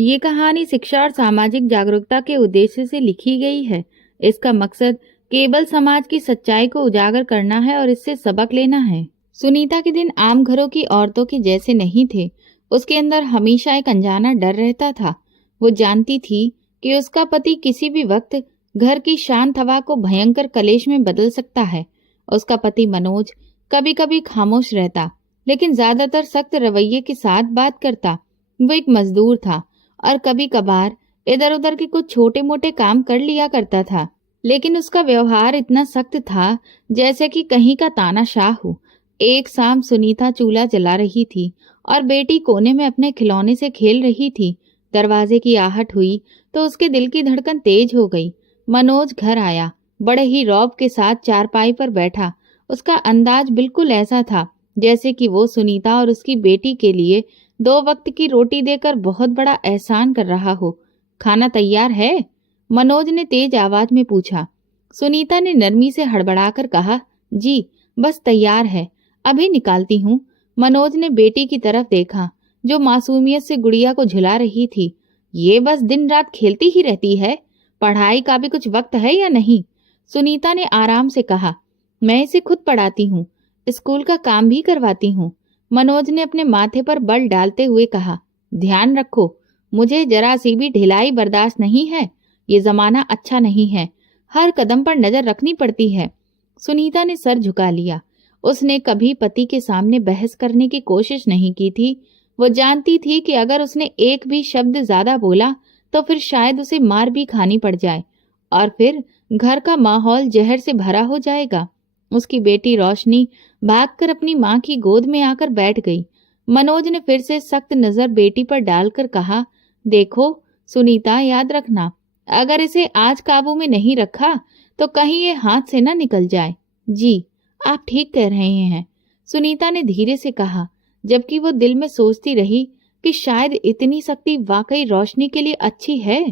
ये कहानी शिक्षा और सामाजिक जागरूकता के उद्देश्य से लिखी गई है। इसका मकसद केवल समाज की सच्चाई को उजागर करना है और इससे सबक लेना है। सुनीता के दिन आम घरों की औरतों के जैसे नहीं थे। उसके अंदर हमेशा एक अनजाना डर रहता था। वो जानती थी कि उसका पति किसी भी वक्त घर की शांत हवा को भयंकर कलेश में बदल सकता है। उसका पति मनोज कभी कभी खामोश रहता, लेकिन ज्यादातर सख्त रवैये के साथ बात करता। वो एक मजदूर था और कभी कभार इधर उधर के कुछ छोटे मोटे काम कर लिया करता था, लेकिन उसका व्यवहार इतना सख्त था जैसे कि कहीं का तानाशाह हो। एक शाम सुनीता चूल्हा जला रही थी और बेटी कोने में अपने खिलौने से खेल रही थी। दरवाजे की आहट हुई तो उसके दिल की धड़कन तेज हो गई। मनोज घर आया, बड़े ही रौब के साथ चारपाई पर बैठा। उसका अंदाज बिल्कुल ऐसा था जैसे कि वो सुनीता और उसकी बेटी के लिए 2 वक्त की रोटी देकर बहुत बड़ा एहसान कर रहा हो। खाना तैयार है? मनोज ने तेज आवाज में पूछा। सुनीता ने नरमी से हड़बड़ाकर कहा, जी बस तैयार है, अभी निकालती हूँ। मनोज ने बेटी की तरफ देखा जो मासूमियत से गुड़िया को झुला रही थी। ये बस दिन रात खेलती ही रहती है, पढ़ाई का भी कुछ वक्त है या नहीं? सुनीता ने आराम से कहा, मैं इसे खुद पढ़ाती हूँ, स्कूल का काम भी करवाती हूँ। मनोज ने अपने माथे पर बल डालते हुए कहा, ध्यान रखो, मुझे जरा सी भी ढिलाई बर्दाश्त नहीं है। ये जमाना अच्छा नहीं है, हर कदम पर नजर रखनी पड़ती है। सुनीता ने सर झुका लिया। उसने कभी पति के सामने बहस करने की कोशिश नहीं की थी। वो जानती थी कि अगर उसने एक भी शब्द ज्यादा बोला तो फिर शायद उसे मार भी खानी पड़ जाए और फिर घर का माहौल जहर से भरा हो जाएगा। उसकी बेटी रोशनी भागकर अपनी माँ की गोद में आकर बैठ गई। मनोज ने फिर से सख्त नजर बेटी पर डालकर कहा, देखो सुनीता, याद रखना, अगर इसे आज काबू में नहीं रखा तो कहीं ये हाथ से ना निकल जाए। जी आप ठीक कह रहे हैं, सुनीता ने धीरे से कहा, जबकि वो दिल में सोचती रही कि शायद इतनी सख्ती वाकई रोशनी के लिए अच्छी है।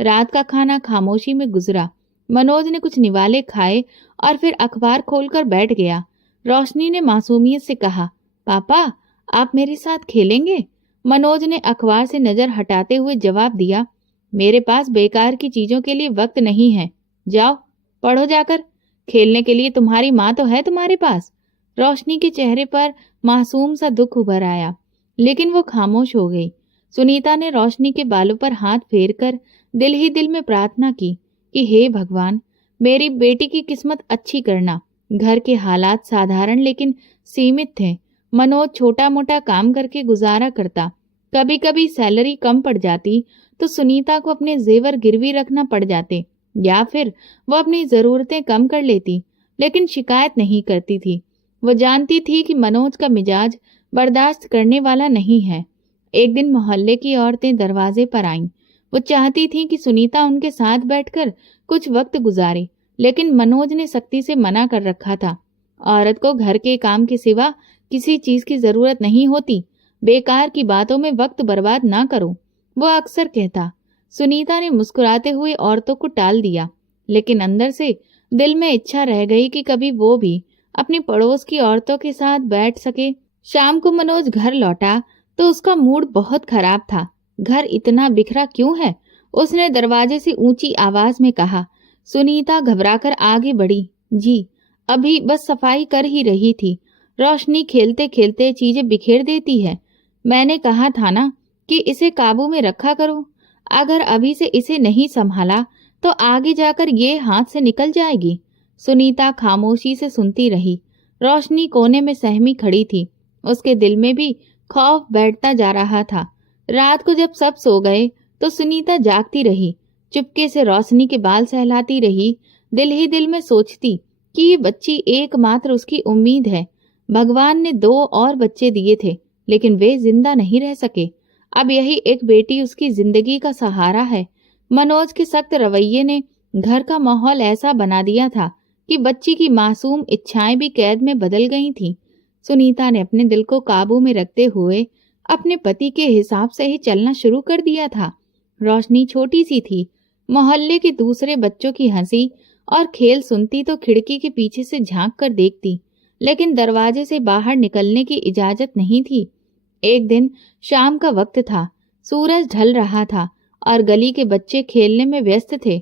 रात का खाना खामोशी में गुजरा। मनोज ने कुछ निवाले खाए और फिर अखबार खोलकर बैठ गया। रोशनी ने मासूमियत से कहा, पापा आप मेरे साथ खेलेंगे? मनोज ने अखबार से नजर हटाते हुए जवाब दिया, मेरे पास बेकार की चीजों के लिए वक्त नहीं है, जाओ पढ़ो जाकर, खेलने के लिए तुम्हारी माँ तो है तुम्हारे पास। रोशनी के चेहरे पर मासूम सा दुख उभर आया, लेकिन वो खामोश हो गई। सुनीता ने रोशनी के बालों पर हाथ फेरकर दिल ही दिल में प्रार्थना की कि हे भगवान, मेरी बेटी की किस्मत अच्छी करना। घर के हालात साधारण लेकिन सीमित थे। मनोज छोटा मोटा काम करके गुजारा करता। कभी कभी सैलरी कम पड़ जाती तो सुनीता को अपने जेवर गिरवी रखना पड़ जाते या फिर वो अपनी जरूरतें कम कर लेती, लेकिन शिकायत नहीं करती थी। वो जानती थी कि मनोज का मिजाज बर्दाश्त करने वाला नहीं है। एक दिन मोहल्ले की औरतें दरवाजे पर आईं। वो चाहती थीं कि सुनीता उनके साथ बैठकर कुछ वक्त गुजारे, लेकिन मनोज ने सख्ती से मना कर रखा था। औरत को घर के काम के सिवा किसी चीज की जरूरत नहीं होती, बेकार की बातों में वक्त बर्बाद ना करो, वो अक्सर कहता। सुनीता ने मुस्कुराते हुए औरतों को टाल दिया, लेकिन अंदर से दिल में इच्छा रह गई कि कभी वो भी अपनी पड़ोस की औरतों के साथ बैठ सके। शाम को मनोज घर लौटा तो उसका मूड बहुत खराब था। घर इतना बिखरा क्यों है? उसने दरवाजे से ऊंची आवाज में कहा। सुनीता घबराकर आगे बढ़ी। जी अभी बस सफाई कर ही रही थी। रोशनी खेलते खेलते चीजें बिखेर देती है। मैंने कहा था ना कि इसे काबू में रखा करो। अगर अभी से इसे नहीं संभाला तो आगे जाकर ये हाथ से निकल जाएगी। सुनीता खामोशी से सुनती रही। रोशनी कोने में सहमी खड़ी थी। उसके दिल में भी खौफ बैठता जा रहा था। रात को जब सब सो गए तो सुनीता जागती रही। चुपके से रोशनी के बाल सहलाती रही, दिल ही दिल में सोचती कि ये बच्ची एकमात्र उसकी उम्मीद है। भगवान ने 2 और बच्चे दिए थे, लेकिन वे जिंदा नहीं रह सके। अब यही एक बेटी उसकी जिंदगी का सहारा है। मनोज के सख्त रवैये ने घर का माहौल ऐसा बना दिया था कि बच्ची की मासूम इच्छाएं भी कैद में बदल गई थीं। सुनीता ने अपने दिल को काबू में रखते हुए अपने पति के हिसाब से ही चलना शुरू कर दिया था। रोशनी छोटी सी थी। मोहल्ले के दूसरे बच्चों की हंसी और खेल सुनती तो खिड़की के पीछे से झांक कर देखती, लेकिन दरवाजे से बाहर निकलने की इजाजत नहीं थी। एक दिन शाम का वक्त था। सूरज ढल रहा था और गली के बच्चे खेलने में व्यस्त थे।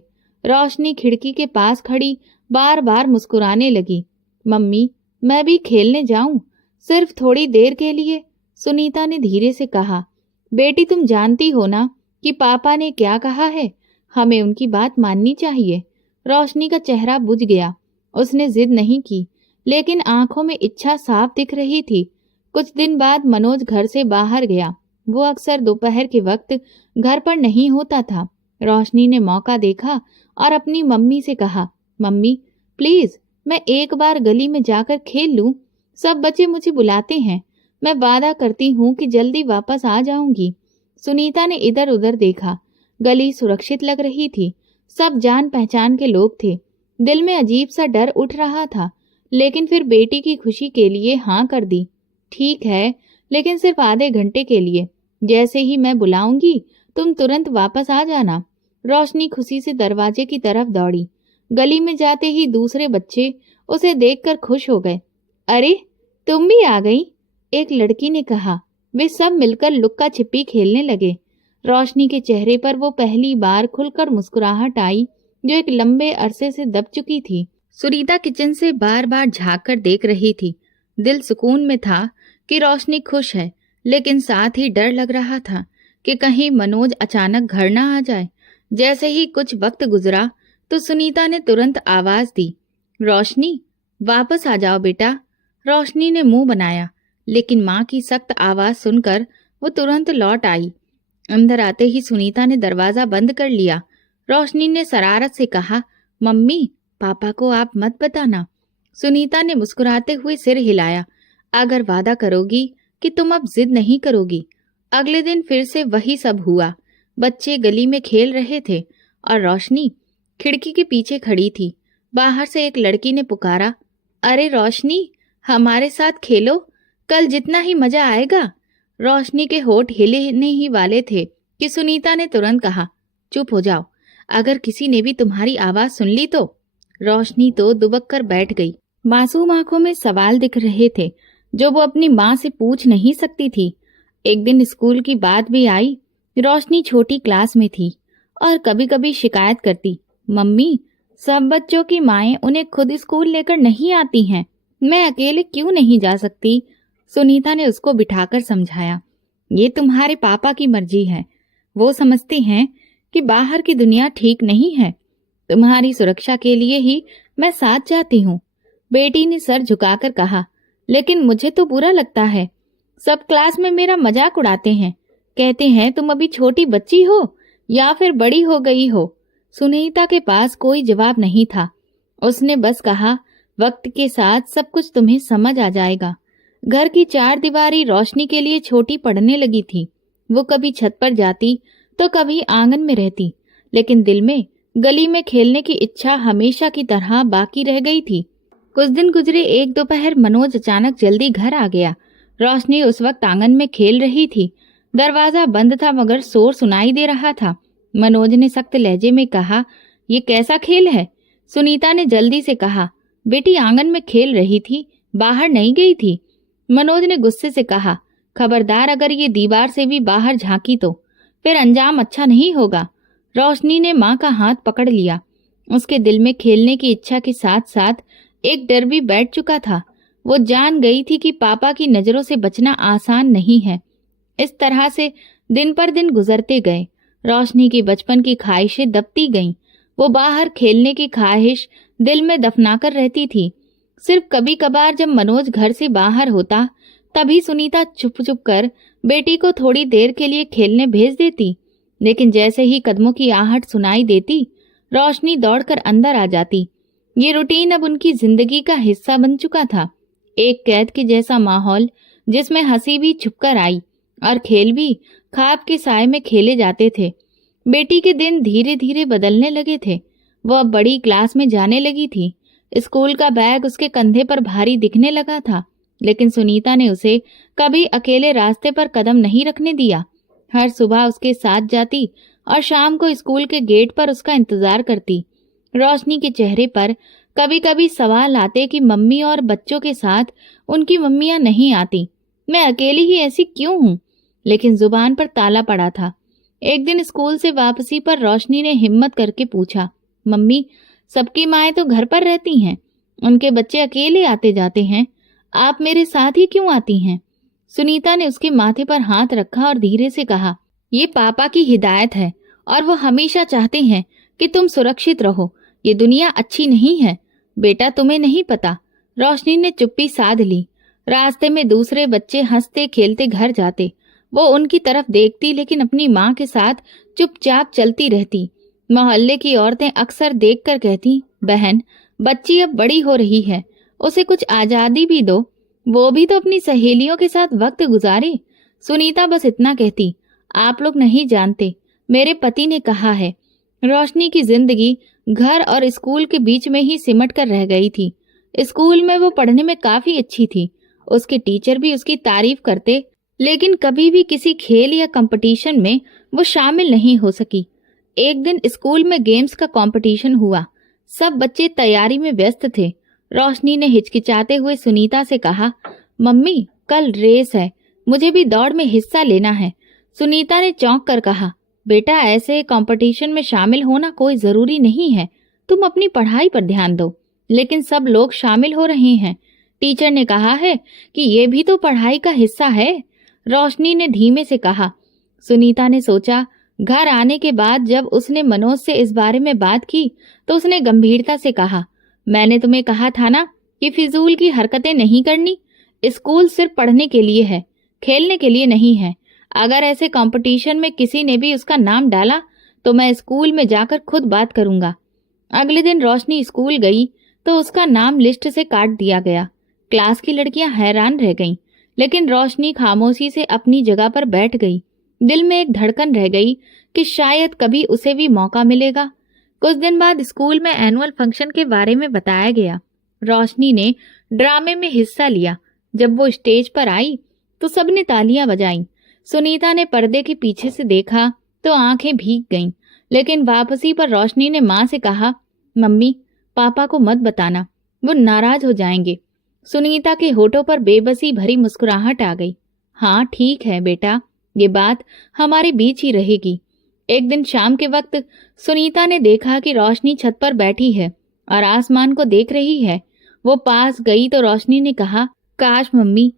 रोशनी खिड़की के पास खड़ी बार बार मुस्कुराने लगी। मम्मी, मैं भी खेलने जाऊं? सिर्फ थोड़ी देर के लिए, सुनीता ने धीरे से कहा। बेटी, तुम जानती हो ना कि पापा ने क्या कहा है, हमें उनकी बात माननी चाहिए। रोशनी का चेहरा बुझ गया। उसने जिद नहीं की, लेकिन आंखों में इच्छा साफ दिख रही थी। कुछ दिन बाद मनोज घर से बाहर गया। वो अक्सर दोपहर के वक्त घर पर नहीं होता था। रोशनी ने मौका देखा और अपनी मम्मी से कहा, मम्मी प्लीज, मैं एक बार गली में जाकर खेल लूं। सब बच्चे मुझे बुलाते हैं। मैं वादा करती हूँ कि जल्दी वापस आ जाऊंगी। सुनीता ने इधर उधर देखा। गली सुरक्षित लग रही थी। सब जान पहचान के लोग थे। दिल में अजीब सा डर उठ रहा था, लेकिन फिर बेटी की खुशी के लिए हाँ कर दी। ठीक है, लेकिन सिर्फ आधे घंटे के लिए। जैसे ही मैं बुलाऊंगी तुम तुरंत वापस आ जाना। रोशनी खुशी से दरवाजे की तरफ दौड़ी। गली में जाते ही दूसरे बच्चे उसे देखकर खुश हो गए। अरे, तुम भी आ गई, एक लड़की ने कहा। वे सब मिलकर लुक्का छिपी खेलने लगे। रोशनी के चेहरे पर वो पहली बार खुलकर मुस्कुराहट आई, जो एक लंबे अरसे से दब चुकी थी। सुनीता किचन से बार बार झांक कर देख रही थी। दिल सुकून में था कि रोशनी खुश है, लेकिन साथ ही डर लग रहा था कि कहीं मनोज अचानक घर ना आ जाए। जैसे ही कुछ वक्त गुजरा तो सुनीता ने तुरंत आवाज दी, रोशनी वापस आ जाओ बेटा। रोशनी ने मुंह बनाया, लेकिन माँ की सख्त आवाज सुनकर वो तुरंत लौट आई। अंदर आते ही सुनीता ने दरवाजा बंद कर लिया। रोशनी ने शरारत से कहा, मम्मी पापा को आप मत बताना। सुनीता ने मुस्कुराते हुए सिर हिलाया। अगर वादा करोगी कि तुम अब जिद नहीं करोगी। अगले दिन फिर से वही सब हुआ। बच्चे गली में खेल रहे थे और रोशनी खिड़की के पीछे खड़ी थी। बाहर से एक लड़की ने पुकारा, अरे रोशनी, हमारे साथ खेलो, कल जितना ही मजा आएगा। रोशनी के होठ हिलने ही वाले थे कि सुनीता ने तुरंत कहा, चुप हो जाओ, अगर किसी ने भी तुम्हारी आवाज सुन ली तो। रोशनी तो दुबक कर बैठ गई। मासूम आंखों में सवाल दिख रहे थे जो वो अपनी माँ से पूछ नहीं सकती थी। एक दिन स्कूल की बात भी आई। रोशनी छोटी क्लास में थी और कभी कभी शिकायत करती, मम्मी सब बच्चों की माएं उन्हें खुद स्कूल लेकर नहीं आती हैं, मैं अकेले क्यों नहीं जा सकती। सुनीता ने उसको बिठाकर समझाया, ये तुम्हारे पापा की मर्जी है। वो समझते हैं कि बाहर की दुनिया ठीक नहीं है। तुम्हारी सुरक्षा के लिए ही मैं साथ जाती हूँ। बेटी ने सर झुकाकर कहा, लेकिन मुझे तो बुरा लगता है। सब क्लास में मेरा मजाक उड़ाते हैं, कहते हैं तुम अभी छोटी बच्ची हो या फिर बड़ी हो गई हो। सुनीता के पास कोई जवाब नहीं था। उसने बस कहा, वक्त के साथ सब कुछ तुम्हें समझ आ जाएगा। घर की चार दीवारी रोशनी के लिए छोटी पड़ने लगी थी। वो कभी छत पर जाती तो कभी आंगन में रहती, लेकिन दिल में गली में खेलने की इच्छा हमेशा की तरह बाकी रह गई थी। कुछ दिन गुजरे। एक दोपहर मनोज अचानक जल्दी घर आ गया। रोशनी उस वक्त आंगन में खेल रही थी। दरवाजा बंद था मगर शोर सुनाई दे रहा था। मनोज ने सख्त लहजे में कहा, ये कैसा खेल है? सुनीता ने जल्दी से कहा, बेटी आंगन में खेल रही थी, बाहर नहीं गई थी। मनोज ने गुस्से से कहा, खबरदार अगर ये दीवार से भी बाहर झांकी तो फिर अंजाम अच्छा नहीं होगा। रोशनी ने माँ का हाथ पकड़ लिया। उसके दिल में खेलने की इच्छा के साथ साथ एक डर भी बैठ चुका था। वो जान गई थी कि पापा की नजरों से बचना आसान नहीं है। इस तरह से दिन पर दिन गुजरते गए। रोशनी की बचपन की ख्वाहिशें दबती गईं। वो बाहर खेलने की ख्वाहिश दिल में दफनाकर रहती थी। सिर्फ कभी कभार जब मनोज घर से बाहर होता, तभी सुनीता चुप चुप कर बेटी को थोड़ी देर के लिए खेलने भेज देती। लेकिन जैसे ही कदमों की आहट सुनाई देती, रोशनी दौड़कर अंदर आ जाती। ये रूटीन अब उनकी जिंदगी का हिस्सा बन चुका था। एक कैद के जैसा माहौल, जिसमें हंसी भी छुपकर आई और खेल भी ख्वाब के साए में खेले जाते थे। बेटी के दिन धीरे धीरे बदलने लगे थे। वो अब बड़ी क्लास में जाने लगी थी। स्कूल का बैग उसके कंधे पर भारी दिखने लगा था, लेकिन सुनीता ने उसे कभी अकेले रास्ते पर कदम नहीं रखने दिया। हर सुबह उसके साथ जाती और शाम को स्कूल के गेट पर उसका इंतजार करती। रोशनी के चेहरे पर कभी कभी सवाल आते कि मम्मी और बच्चों के साथ उनकी मम्मियां नहीं आती, मैं अकेली ही ऐसी क्यों हूँ। लेकिन जुबान पर ताला पड़ा था। एक दिन स्कूल से वापसी पर रोशनी ने हिम्मत करके पूछा, मम्मी, सबकी माएँ तो घर पर रहती हैं, उनके बच्चे अकेले आते जाते हैं, आप मेरे साथ ही क्यों आती हैं? सुनीता ने उसके माथे पर हाथ रखा और धीरे से कहा, ये पापा की हिदायत है और वो हमेशा चाहते हैं कि तुम सुरक्षित रहो। ये दुनिया अच्छी नहीं है बेटा, तुम्हें नहीं पता। रोशनी ने चुप्पी साध ली। रास्ते में दूसरे बच्चे हंसते खेलते घर जाते। वो उनकी तरफ देखती लेकिन अपनी माँ के साथ चुपचाप चलती रहती। मोहल्ले की औरतें अक्सर देखकर कहती, बहन, बच्ची अब बड़ी हो रही है, उसे कुछ आजादी भी दो, वो भी तो अपनी सहेलियों के साथ वक्त गुजारे। सुनीता बस इतना कहती, आप लोग नहीं जानते, मेरे पति ने कहा है। रोशनी की जिंदगी घर और स्कूल के बीच में ही सिमट कर रह गई थी। स्कूल में वो पढ़ने में काफी अच्छी थी, उसके टीचर भी उसकी तारीफ करते, लेकिन कभी भी किसी खेल या कंपटीशन में वो शामिल नहीं हो सकी। एक दिन स्कूल में गेम्स का कंपटीशन हुआ। सब बच्चे तैयारी में व्यस्त थे। रोशनी ने हिचकिचाते हुए सुनीता से कहा, मम्मी, कल रेस है, मुझे भी दौड़ में हिस्सा लेना है। सुनीता ने चौंक कर कहा, बेटा, ऐसे कंपटीशन में शामिल होना कोई जरूरी नहीं है, तुम अपनी पढ़ाई पर ध्यान दो। लेकिन सब लोग शामिल हो रहे हैं, टीचर ने कहा है कि ये भी तो पढ़ाई का हिस्सा है, रोशनी ने धीमे से कहा। सुनीता ने सोचा। घर आने के बाद जब उसने मनोज से इस बारे में बात की तो उसने गंभीरता से कहा, मैंने तुम्हें कहा था ना कि फिजूल की हरकतें नहीं करनी। स्कूल सिर्फ पढ़ने के लिए है, खेलने के लिए नहीं है। अगर ऐसे कंपटीशन में किसी ने भी उसका नाम डाला तो मैं स्कूल में जाकर खुद बात करूंगा। अगले दिन रोशनी स्कूल गई तो उसका नाम लिस्ट से काट दिया गया। क्लास की लड़कियां हैरान रह गईं, लेकिन रोशनी खामोशी से अपनी जगह पर बैठ गई। दिल में एक धड़कन रह गई कि शायद कभी उसे भी मौका मिलेगा। कुछ दिन बाद स्कूल में एनुअल फंक्शन के बारे में बताया गया। रोशनी ने ड्रामे में हिस्सा लिया। जब वो स्टेज पर आई तो सबने तालियां बजाईं। सुनीता ने पर्दे के पीछे से देखा तो आंखें भीग गईं, लेकिन वापसी पर रोशनी ने माँ से कहा, मम्मी, पापा को मत बताना, वो नाराज हो जाएंगे। सुनीता के होठों पर बेबसी भरी मुस्कुराहट आ गई। हाँ ठीक है बेटा, ये बात हमारे बीच ही रहेगी। एक दिन शाम के वक्त सुनीता ने देखा कि रोशनी छत पर बैठी है और आसमान को देख रही है। वो पास गई तो रोशनी ने कहा, काश मम्मी,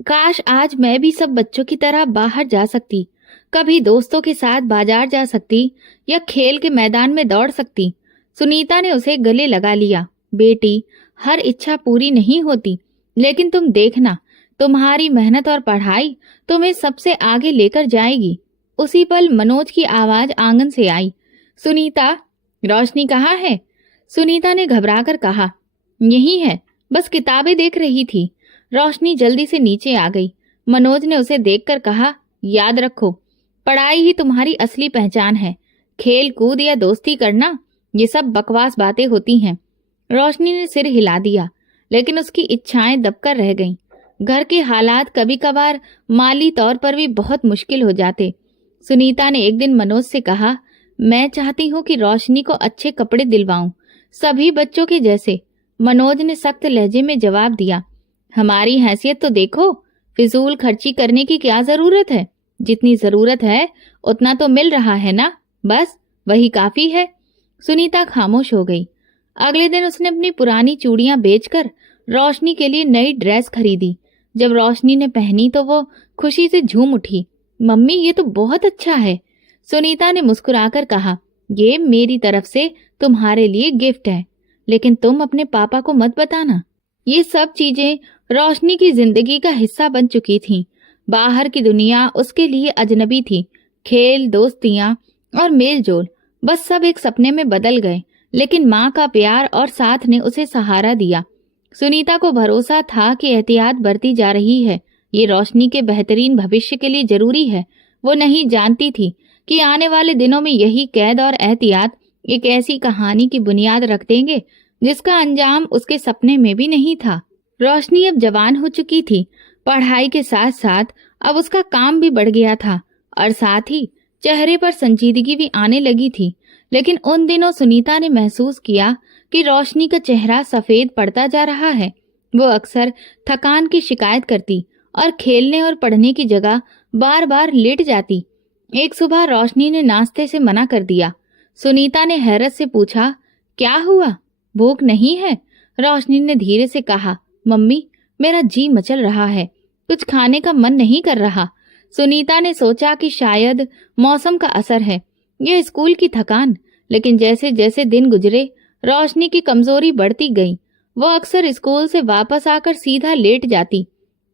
काश आज मैं भी सब बच्चों की तरह बाहर जा सकती, कभी दोस्तों के साथ बाजार जा सकती या खेल के मैदान में दौड़ सकती। सुनीता ने उसे गले लगा लिया। बेटी, हर इच्छा पूरी नहीं होती, लेकिन तुम देखना, तुम्हारी मेहनत और पढ़ाई तुम्हें सबसे आगे लेकर जाएगी। उसी पल मनोज की आवाज आंगन से आई। सुनीता, रोशनी कहाँ है? सुनीता ने घबराकर कहा, यही है, बस किताबें देख रही थी। रोशनी जल्दी से नीचे आ गई। मनोज ने उसे देखकर कहा, याद रखो, पढ़ाई ही तुम्हारी असली पहचान है। खेल कूद या दोस्ती करना, ये सब बकवास बातें होती हैं। रोशनी ने सिर हिला दिया, लेकिन उसकी इच्छाएं दबकर रह गईं। घर के हालात कभी कभार माली तौर पर भी बहुत मुश्किल हो जाते। सुनीता ने एक दिन मनोज से कहा, मैं चाहती हूँ कि रोशनी को अच्छे कपड़े दिलवाऊं, सभी बच्चों के जैसे। मनोज ने सख्त लहजे में जवाब दिया, हमारी हैसियत तो देखो, फिजूल खर्ची करने की क्या जरूरत है? जितनी जरूरत है उतना तो मिल रहा है ना, बस वही काफी है। सुनीता खामोश हो गई। अगले दिन उसने अपनी पुरानी चूड़ियां बेचकर रोशनी के लिए नई ड्रेस खरीदी। जब रोशनी ने पहनी तो वो खुशी से झूम उठी। मम्मी, ये तो बहुत अच्छा है। सुनीता ने मुस्कुराकर कहा, ये मेरी तरफ से तुम्हारे लिए गिफ्ट है, लेकिन तुम अपने पापा को मत बताना। ये सब चीजें रोशनी की जिंदगी का हिस्सा बन चुकी थीं। बाहर की दुनिया उसके लिए अजनबी थी। खेल, दोस्तियां और मेलजोल, बस सब एक सपने में बदल गए। लेकिन माँ का प्यार और साथ ने उसे सहारा दिया। सुनीता को भरोसा था कि एहतियात बरती जा रही है, ये रोशनी के बेहतरीन भविष्य के लिए जरूरी है। वो नहीं जानती थी कि आने वाले दिनों में यही कैद और एहतियात एक ऐसी कहानी की बुनियाद रख देंगे जिसका अंजाम उसके सपने में भी नहीं था। रोशनी अब जवान हो चुकी थी। पढ़ाई के साथ साथ अब उसका काम भी बढ़ गया था और साथ ही चेहरे पर संजीदगी भी आने लगी थी। लेकिन उन दिनों सुनीता ने महसूस किया कि रोशनी का चेहरा सफेद पड़ता जा रहा है। वो अक्सर थकान की शिकायत करती और खेलने और पढ़ने की जगह बार बार लेट जाती। एक सुबह रोशनी ने नाश्ते से मना कर दिया। सुनीता ने हैरत से पूछा, क्या हुआ, भूख नहीं है? रोशनी ने धीरे से कहा, मम्मी मेरा जी मचल रहा है, कुछ खाने का मन नहीं कर रहा। सुनीता ने सोचा कि शायद मौसम का असर है, यह स्कूल की थकान। लेकिन जैसे जैसे दिन गुजरे रोशनी की कमजोरी बढ़ती गई। वो अक्सर स्कूल से वापस आकर सीधा लेट जाती।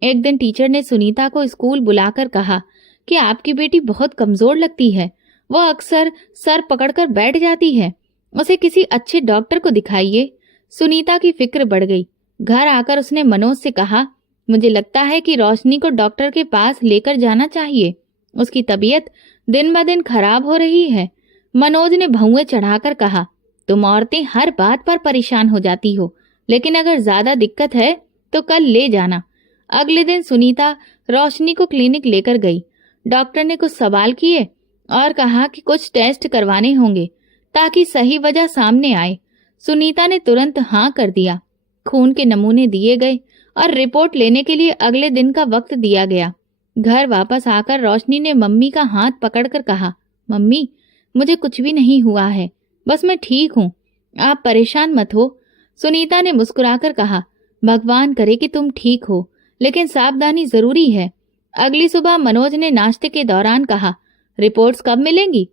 एक दिन टीचर ने सुनीता को स्कूल बुलाकर कहा कि आपकी बेटी बहुत कमजोर लगती है, वो अक्सर सर पकड़कर बैठ जाती है, उसे किसी अच्छे डॉक्टर को दिखाइए। सुनीता की फिक्र बढ़ गई। घर आकर उसने मनोज से कहा, मुझे लगता है कि रोशनी को डॉक्टर के पास लेकर जाना चाहिए, उसकी तबीयत दिन ब दिन खराब हो रही है। मनोज ने भौंवे चढ़ाकर कहा, तुम औरतें हर बात पर परेशान हो जाती हो, लेकिन अगर ज्यादा दिक्कत है तो कल ले जाना। अगले दिन सुनीता रोशनी को क्लिनिक लेकर गई। डॉक्टर ने कुछ सवाल किए और कहा कि कुछ टेस्ट करवाने होंगे ताकि सही वजह सामने आए। सुनीता ने तुरंत हाँ कर दिया। खून के नमूने दिए गए और रिपोर्ट लेने के लिए अगले दिन का वक्त दिया गया। घर वापस आकर रोशनी ने मम्मी का हाथ पकड़कर कहा, मम्मी मुझे कुछ भी नहीं हुआ है, बस मैं ठीक हूँ, आप परेशान मत हो। सुनीता ने मुस्कुराकर कहा, भगवान करे कि तुम ठीक हो, लेकिन सावधानी जरूरी है। अगली सुबह मनोज ने नाश्ते के दौरान कहा, रिपोर्ट्स कब मिलेंगी?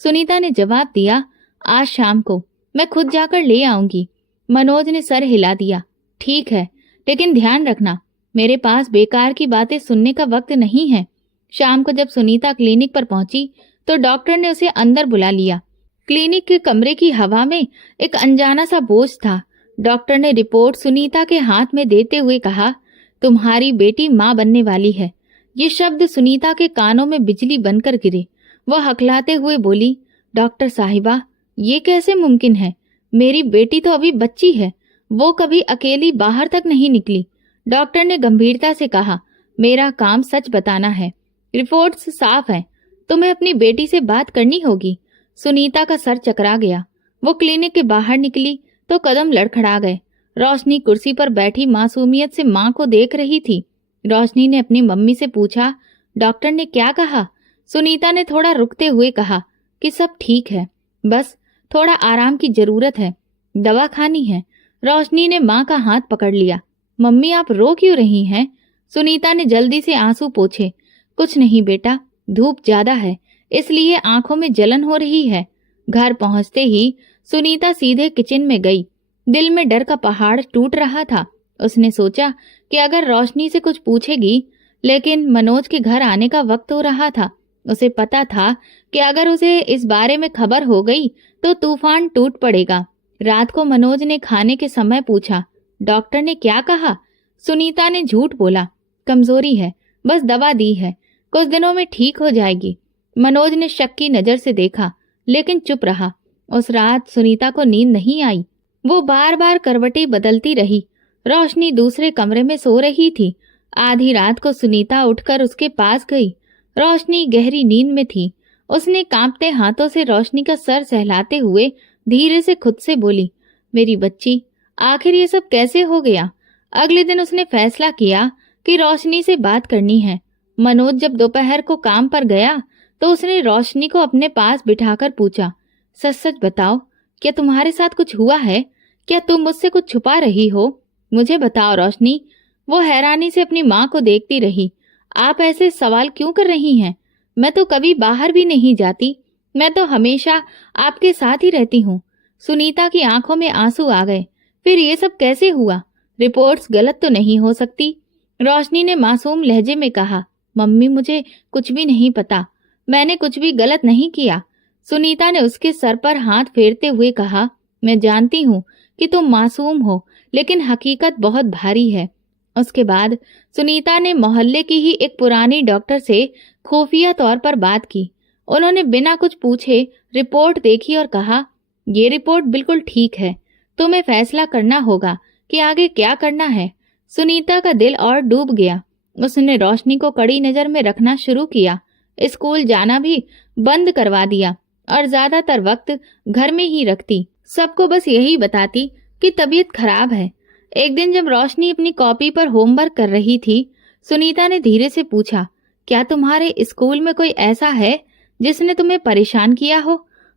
सुनीता ने जवाब दिया, आज शाम को, मैं खुद जाकर ले आऊंगी। मनोज ने सर हिला दिया, ठीक है, लेकिन ध्यान रखना, मेरे पास बेकार की बातें सुनने का वक्त नहीं है। शाम को जब सुनीता क्लिनिक पर पहुंची तो डॉक्टर ने उसे अंदर बुला लिया। क्लिनिक के कमरे की हवा में एक अनजाना सा बोझ था। डॉक्टर ने रिपोर्ट सुनीता के हाथ में देते हुए कहा, तुम्हारी बेटी मां बनने वाली है। ये शब्द सुनीता के कानों में बिजली बनकर गिरे। वह हकलाते हुए बोली, डॉक्टर साहिबा, ये कैसे मुमकिन है? मेरी बेटी तो अभी बच्ची है, वो कभी अकेली बाहर तक नहीं निकली। डॉक्टर ने गंभीरता से कहा, मेरा काम सच बताना है, रिपोर्ट्स साफ हैं, तुम्हें अपनी बेटी से बात करनी होगी। सुनीता का सर चकरा गया। वो क्लिनिक के बाहर निकली तो कदम लड़खड़ा गए। रोशनी कुर्सी पर बैठी मासूमियत से मां को देख रही थी। रोशनी ने अपनी मम्मी से पूछा, डॉक्टर ने क्या कहा? सुनीता ने थोड़ा रुकते हुए कहा कि सब ठीक है, बस थोड़ा आराम की जरूरत है, दवा खानी है। रोशनी ने मां का हाथ पकड़ लिया। मम्मी आप रो क्यों रही हैं? सुनीता ने जल्दी से आंसू पोंछे। कुछ नहीं बेटा, धूप ज्यादा है इसलिए आंखों में जलन हो रही है। घर पहुंचते ही सुनीता सीधे किचन में गई। दिल में डर का पहाड़ टूट रहा था। उसने सोचा कि अगर रोशनी से कुछ पूछेगी, लेकिन मनोज के घर आने का वक्त हो रहा था। उसे पता था कि अगर उसे इस बारे में खबर हो गई तो तूफान टूट पड़ेगा। रात को मनोज ने खाने के समय पूछा, डॉक्टर ने क्या कहा? सुनीता ने झूठ बोला, कमजोरी है, बस दवा दी है, कुछ दिनों में ठीक हो जाएगी। मनोज ने शक की नजर से देखा, लेकिन चुप रहा। उस रात सुनीता को नींद नहीं आई। वो बार बार करवटें बदलती रही। रोशनी दूसरे कमरे में सो रही थी। आधी रात को सुनीता उठकर उसके पास गई। रोशनी गहरी नींद में थी। उसने कांपते हाथों से रोशनी का सर सहलाते हुए धीरे से खुद से बोली, मेरी बच्ची, आखिर ये सब कैसे हो गया? अगले दिन उसने फैसला किया कि रोशनी से बात करनी है। मनोज जब दोपहर को काम पर गया तो उसने रोशनी को अपने पास बिठाकर पूछा, सच सच बताओ, क्या तुम्हारे साथ कुछ हुआ है? क्या तुम मुझसे कुछ छुपा रही हो? मुझे बताओ रोशनी। वो हैरानी से अपनी माँ को देखती रही। आप ऐसे सवाल क्यों कर रही हैं? मैं तो कभी बाहर भी नहीं जाती, मैं तो हमेशा आपके साथ ही रहती हूँ। सुनीता की आंखों में आंसू आ गए। फिर ये सब कैसे हुआ? रिपोर्ट्स गलत तो नहीं हो सकती? रोशनी ने मासूम लहजे में कहा, मम्मी मुझे कुछ भी नहीं पता, मैंने कुछ भी गलत नहीं किया। सुनीता ने उसके सर पर हाथ फेरते हुए कहा, मैं जानती हूँ कि तुम मासूम हो, लेकिन हकीकत बहुत भारी है। उसके बाद सुनीता ने मोहल्ले की ही एक पुरानी डॉक्टर से खुफिया तौर पर बात की। उन्होंने बिना कुछ पूछे रिपोर्ट देखी और कहा, ये रिपोर्ट बिल्कुल ठीक है, तुम्हें फैसला करना होगा कि आगे क्या करना है। सुनीता का दिल और डूब गया। उसने रोशनी को कड़ी नजर में रखना शुरू किया। स्कूल जाना भी बंद करवा दिया और ज्यादातर वक्त घर में ही रखती। सबको बस यही बताती कि तबीयत खराब है। एक दिन जब रोशनी अपनी कॉपी पर होमवर्क कर रही थी, सुनीता ने धीरे से पूछा, क्या तुम्हारे स्कूल में कोई ऐसा है जिसने तुम्हें परेशान किया हो?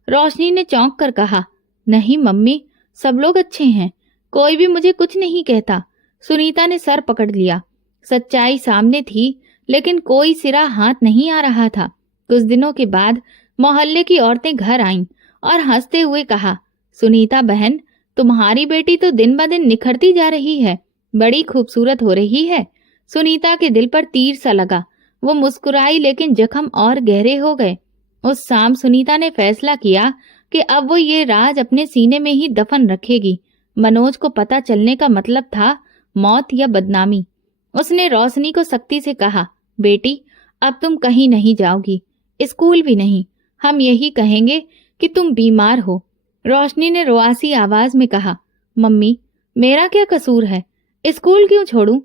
रोशनी ने चौंक कर कहा। नहीं मम्मी, सब लोग अच्छे हैं, कोई भी मुझे कुछ नहीं कहता। सुनीता ने सर पकड़ लिया। सच्चाई सामने थी, लेकिन कोई सिरा हाथ नहीं आ रहा था। कुछ दिनों के बाद मोहल्ले की औरतें घर आईं और हंसते हुए कहा, सुनीता बहन, तुम्हारी बेटी तो दिन ब दिन निखरती जा रही है, बड़ी खूबसूरत हो रही है। सुनीता के दिल पर तीर सा लगा। वो मुस्कुराई, लेकिन जख्म और गहरे हो गए। उस शाम सुनीता ने फैसला किया कि अब वो ये राज अपने सीने में ही दफन रखेगी। मनोज को पता चलने का मतलब था मौत या बदनामी। उसने रोशनी को सख्ती से कहा, बेटी, अब तुम कहीं नहीं जाओगी, स्कूल भी नहीं। हम यही कहेंगे कि तुम बीमार हो। रोशनी ने रुआसी आवाज में कहा, मम्मी, मेरा क्या कसूर है, स्कूल क्यों छोड़ूं?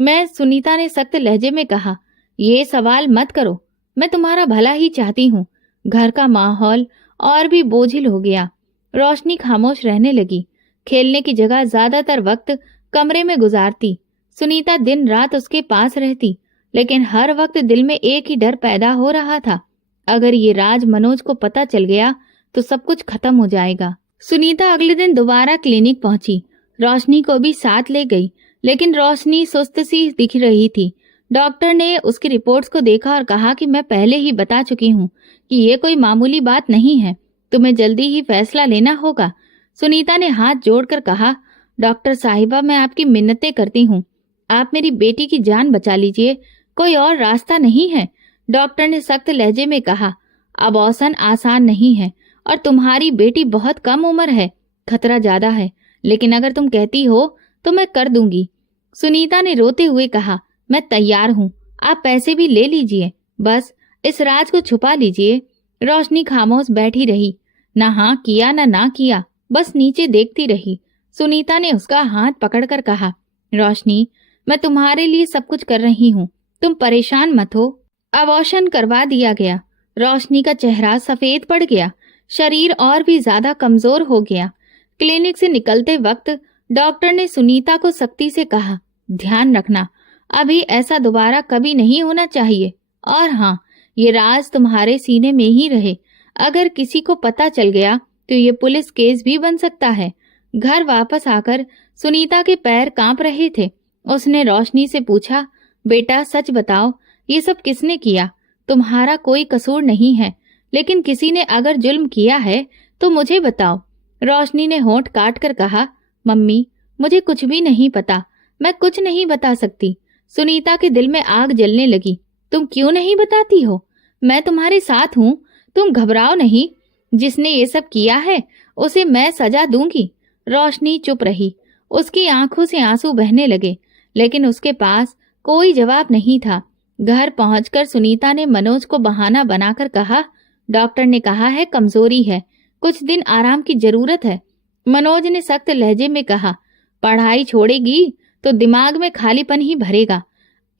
मैं सुनीता ने सख्त लहजे में कहा, ये सवाल मत करो, मैं तुम्हारा भला ही चाहती हूँ। घर का माहौल और भी बोझिल हो गया। रोशनी खामोश रहने लगी। खेलने की जगह ज्यादातर वक्त कमरे में गुजारती। सुनीता दिन रात उसके पास रहती, लेकिन हर वक्त दिल में एक ही डर पैदा हो रहा था, अगर ये राज मनोज को पता चल गया तो सब कुछ खत्म हो जाएगा। सुनीता अगले दिन दोबारा क्लिनिक पहुंची। रोशनी को भी साथ ले गई, लेकिन रोशनी सुस्त सी दिख रही थी। डॉक्टर ने उसकी रिपोर्ट्स को देखा और कहा कि मैं पहले ही बता चुकी हूँ कि ये कोई मामूली बात नहीं है, तुम्हें जल्दी ही फैसला लेना होगा। सुनीता ने हाथ जोड़कर कहा, डॉक्टर साहिबा, मैं आपकी मिन्नतें करती हूँ, आप मेरी बेटी की जान बचा लीजिए, कोई और रास्ता नहीं है। डॉक्टर ने सख्त लहजे में कहा, अबॉर्शन आसान नहीं है और तुम्हारी बेटी बहुत कम उम्र है, खतरा ज्यादा है, लेकिन अगर तुम कहती हो तो मैं कर दूंगी। सुनीता ने रोते हुए कहा, मैं तैयार हूँ, आप पैसे भी ले लीजिए, बस इस राज को छुपा लीजिए। रोशनी खामोश बैठी रही, ना हाँ किया ना किया, बस नीचे देखती रही। सुनीता ने उसका हाथ पकड़कर कहा, रोशनी, मैं तुम्हारे लिए सब कुछ कर रही हूँ, तुम परेशान मत हो। अबॉर्शन करवा दिया गया। रोशनी का चेहरा सफेद पड़ गया, शरीर और भी ज्यादा कमजोर हो गया। क्लिनिक से निकलते वक्त डॉक्टर ने सुनीता को सख्ती से कहा, ध्यान रखना, अभी ऐसा दोबारा कभी नहीं होना चाहिए। और हाँ, ये राज तुम्हारे सीने में ही रहे, अगर किसी को पता चल गया तो ये पुलिस केस भी बन सकता है। घर वापस आकर सुनीता के पैर कांप रहे थे। उसने रोशनी से पूछा, बेटा सच बताओ, ये सब किसने किया? तुम्हारा कोई कसूर नहीं है, लेकिन किसी ने अगर जुल्म किया है तो मुझे बताओ। रोशनी ने होंठ काट कर कहा, मम्मी, मुझे कुछ भी नहीं पता, मैं कुछ नहीं बता सकती। सुनीता के दिल में आग जलने लगी। तुम क्यों नहीं बताती हो? मैं तुम्हारे साथ हूँ, तुम घबराओ नहीं। जिसने ये सब किया है उसे मैं सजा दूंगी। रोशनी चुप रही। उसकी आंखों से आंसू बहने लगे, लेकिन उसके पास कोई जवाब नहीं था। घर पहुंचकर सुनीता ने मनोज को बहाना बनाकर कहा, डॉक्टर ने कहा है कमजोरी है, कुछ दिन आराम की जरूरत है। मनोज ने सख्त लहजे में कहा, पढ़ाई छोड़ेगी तो दिमाग में खालीपन ही भरेगा।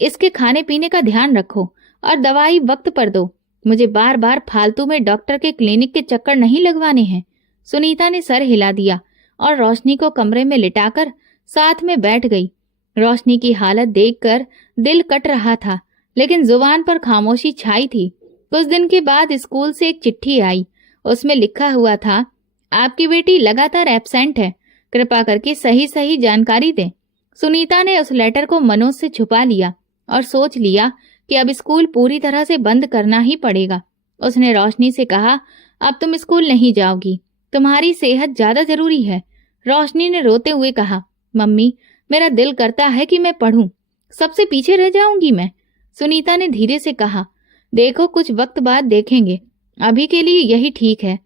इसके खाने पीने का ध्यान रखो और दवाई वक्त पर दो। मुझे बार बार फालतू में डॉक्टर के क्लिनिक के चक्कर नहीं लगवाने हैं। सुनीता ने सर हिला दिया और रोशनी को कमरे में लिटाकर साथ में बैठ गई। रोशनी की हालत देखकर दिल कट रहा था, लेकिन जुबान पर खामोशी छाई थी। कुछ दिन के बाद स्कूल से एक चिट्ठी आई। उसमें लिखा हुआ था, आपकी बेटी लगातार एब्सेंट है, कृपा करके सही सही जानकारी दें। सुनीता ने उस लेटर को मनोज से छुपा लिया और सोच लिया कि अब स्कूल पूरी तरह से बंद करना ही पड़ेगा। उसने रोशनी से कहा, अब तुम स्कूल नहीं जाओगी, तुम्हारी सेहत ज्यादा जरूरी है। रोशनी ने रोते हुए कहा, मम्मी, मेरा दिल करता है कि मैं पढ़ूं, सबसे पीछे रह जाऊंगी मैं। सुनीता ने धीरे से कहा, देखो कुछ वक्त बाद देखेंगे, अभी के लिए यही ठीक है।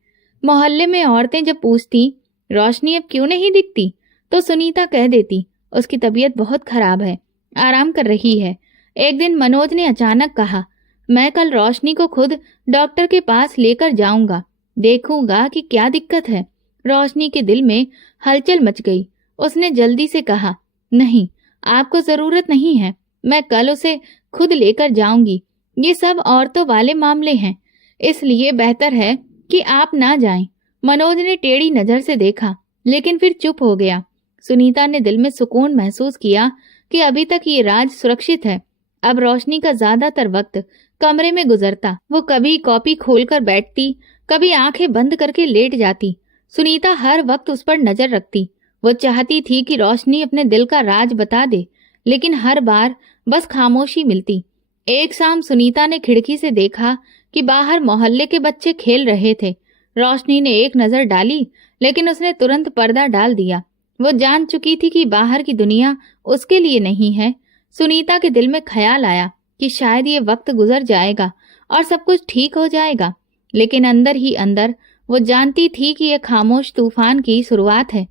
मोहल्ले में औरतें जब पूछती रोशनी अब क्यों नहीं दिखती, तो सुनीता कह देती उसकी तबीयत बहुत खराब है, आराम कर रही है। एक दिन मनोज ने अचानक कहा, मैं कल रोशनी को खुद डॉक्टर के पास लेकर जाऊंगा, देखूंगा कि क्या दिक्कत है। रोशनी के दिल में हलचल मच गई। उसने जल्दी से कहा, नहीं, आपको जरूरत नहीं है, मैं कल उसे खुद लेकर जाऊंगी। ये सब औरतों वाले मामले हैं, इसलिए बेहतर है कि आप ना जाएं। मनोज ने टेढ़ी नजर से देखा, लेकिन फिर चुप हो गया। सुनीता ने दिल में सुकून महसूस किया कि अभी तक ये राज सुरक्षित है। अब रोशनी का ज्यादातर वक्त कमरे में गुजरता। वो कभी कॉपी खोलकर बैठती, कभी आंखें बंद करके लेट जाती। सुनीता हर वक्त उस पर नजर रखती। वो चाहती थी कि रोशनी अपने दिल का राज बता दे, लेकिन हर बार बस खामोशी मिलती। एक शाम सुनीता ने खिड़की से देखा कि बाहर मोहल्ले के बच्चे खेल रहे थे। रोशनी ने एक नजर डाली, लेकिन उसने तुरंत पर्दा डाल दिया। वो जान चुकी थी कि बाहर की दुनिया उसके लिए नहीं है। सुनीता के दिल में ख्याल आया कि शायद ये वक्त गुजर जाएगा और सब कुछ ठीक हो जाएगा, लेकिन अंदर ही अंदर वो जानती थी कि यह खामोश तूफान की शुरुआत है।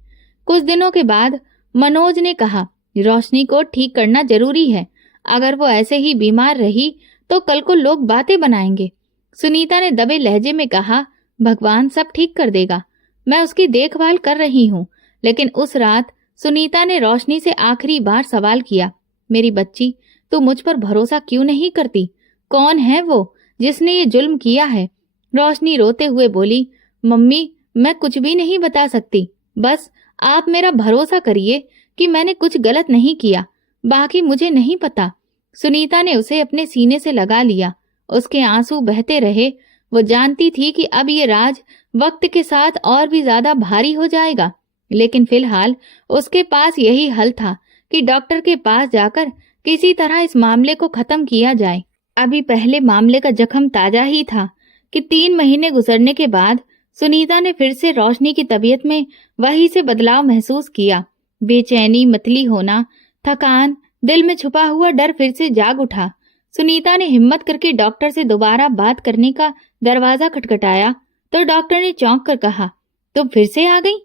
कुछ दिनों के बाद मनोज ने कहा, रोशनी को ठीक करना जरूरी है। अगर वो ऐसे ही बीमार रही तो कल को लोग बातें बनाएंगे। सुनीता ने दबे लहजे में कहा, भगवान सब ठीक कर देगा, मैं उसकी देखभाल कर रही हूँ। लेकिन उस रात सुनीता ने रोशनी से आखिरी बार सवाल किया, मेरी बच्ची, तू मुझ पर भरोसा क्यों नहीं करती? कौन है वो जिसने ये जुल्म किया है? रोशनी रोते हुए बोली, मम्मी, मैं कुछ भी नहीं बता सकती। बस आप मेरा भरोसा करिए कि मैंने कुछ गलत नहीं किया, बाकी मुझे नहीं पता। सुनीता ने उसे अपने सीने से लगा लिया। उसके आंसू बहते रहे। वो जानती थी कि अब ये राज वक्त के साथ और भी ज्यादा भारी हो जाएगा, लेकिन फिलहाल उसके पास यही हल था कि डॉक्टर के पास जाकर किसी तरह इस मामले को खत्म किया जाए। अभी पहले मामले का जख्म ताजा ही था कि 3 महीने गुजरने के बाद सुनीता ने फिर से रोशनी की तबीयत में वही से बदलाव महसूस किया। बेचैनी, मतली होना, थकान, दिल में छुपा हुआ डर फिर से जाग उठा। सुनीता ने हिम्मत करके डॉक्टर से दोबारा बात करने का दरवाजा खटखटाया तो डॉक्टर ने चौंक कर कहा, तुम फिर से आ गई?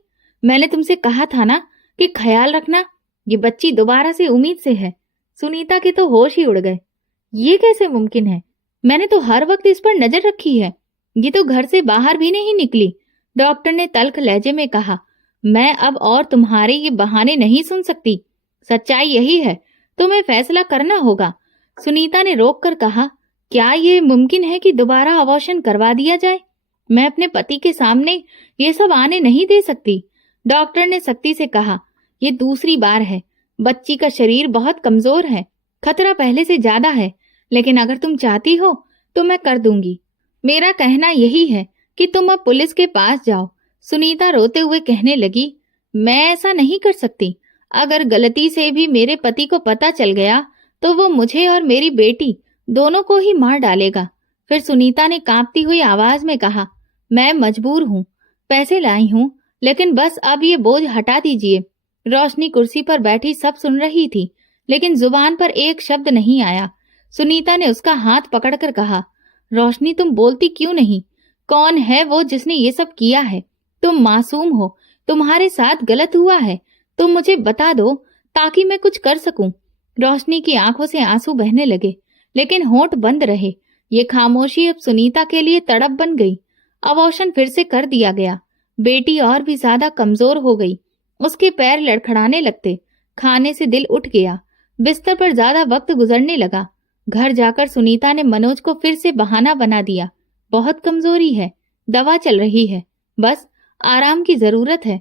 मैंने तुमसे कहा था ना कि ख्याल रखना, ये बच्ची दोबारा से उम्मीद से है। सुनीता के तो होश ही उड़ गए। ये कैसे मुमकिन है? मैंने तो हर वक्त इस पर नजर रखी है। ये तो घर से बाहर भी नहीं निकली। डॉक्टर ने तल्ख लहजे में कहा, मैं अब और तुम्हारे ये बहाने नहीं सुन सकती। सच्चाई यही है, तुम्हें फैसला करना होगा। सुनीता ने रोक कर कहा, क्या ये मुमकिन है कि दोबारा अबॉर्शन करवा दिया जाए? मैं अपने पति के सामने ये सब आने नहीं दे सकती। डॉक्टर ने सख्ती से कहा, ये दूसरी बार है। बच्ची का शरीर बहुत कमजोर है, खतरा पहले से ज्यादा है, लेकिन अगर तुम चाहती हो तो मैं कर दूंगी। मेरा कहना यही है कि तुम अब पुलिस के पास जाओ। सुनीता रोते हुए कहने लगी, मैं ऐसा नहीं कर सकती। अगर गलती से भी मेरे पति को पता चल गया तो वो मुझे और मेरी बेटी दोनों को ही मार डालेगा। फिर सुनीता ने कांपती हुई आवाज में कहा, मैं मजबूर हूँ, पैसे लाई हूँ, लेकिन बस अब ये बोझ हटा दीजिए। रोशनी कुर्सी पर बैठी सब सुन रही थी, लेकिन जुबान पर एक शब्द नहीं आया। सुनीता ने उसका हाथ पकड़कर कहा, रोशनी, तुम बोलती क्यों नहीं? कौन है वो जिसने ये सब किया है? तुम मासूम हो, तुम्हारे साथ गलत हुआ है, तुम मुझे बता दो ताकि मैं कुछ कर सकूं। रोशनी की आंखों से आंसू बहने लगे, लेकिन होंठ बंद रहे। ये खामोशी अब सुनीता के लिए तड़प बन गई। अबॉर्शन फिर से कर दिया गया। बेटी और भी ज्यादा कमजोर हो गई। उसके पैर लड़खड़ाने लगते। खाने से दिल उठ गया। बिस्तर पर ज्यादा वक्त गुजरने लगा। घर जाकर सुनीता ने मनोज को फिर से बहाना बना दिया। बहुत कमजोरी है, दवा चल रही है, बस आराम की जरूरत है।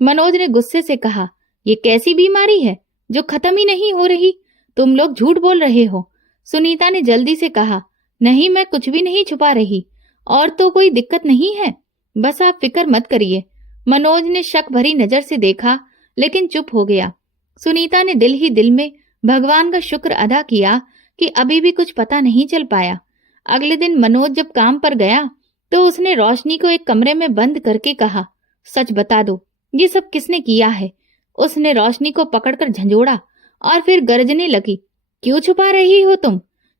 मनोज ने गुस्से से कहा, ये कैसी बीमारी है जो खत्म ही नहीं हो रही? तुम लोग झूठ बोल रहे हो। सुनीता ने जल्दी से कहा, नहीं, मैं कुछ भी नहीं छुपा रही, और तो कोई दिक्कत नहीं है, बस आप फिक्र मत करिए। मनोज ने शक भरी नजर से देखा, लेकिन चुप हो गया। सुनीता ने दिल ही दिल में भगवान का शुक्र अदा किया कि अभी भी कुछ पता नहीं चल पाया। अगले दिन मनोज जब काम पर गया तो उसने रोशनी को एक कमरे में बंद करके कहा, सच बता दो, ये सब किसने किया है? उसने रोशनी को पकड़कर झंझोड़ा और फिर गरजने लगी, क्यों छुपा रही हो तुम?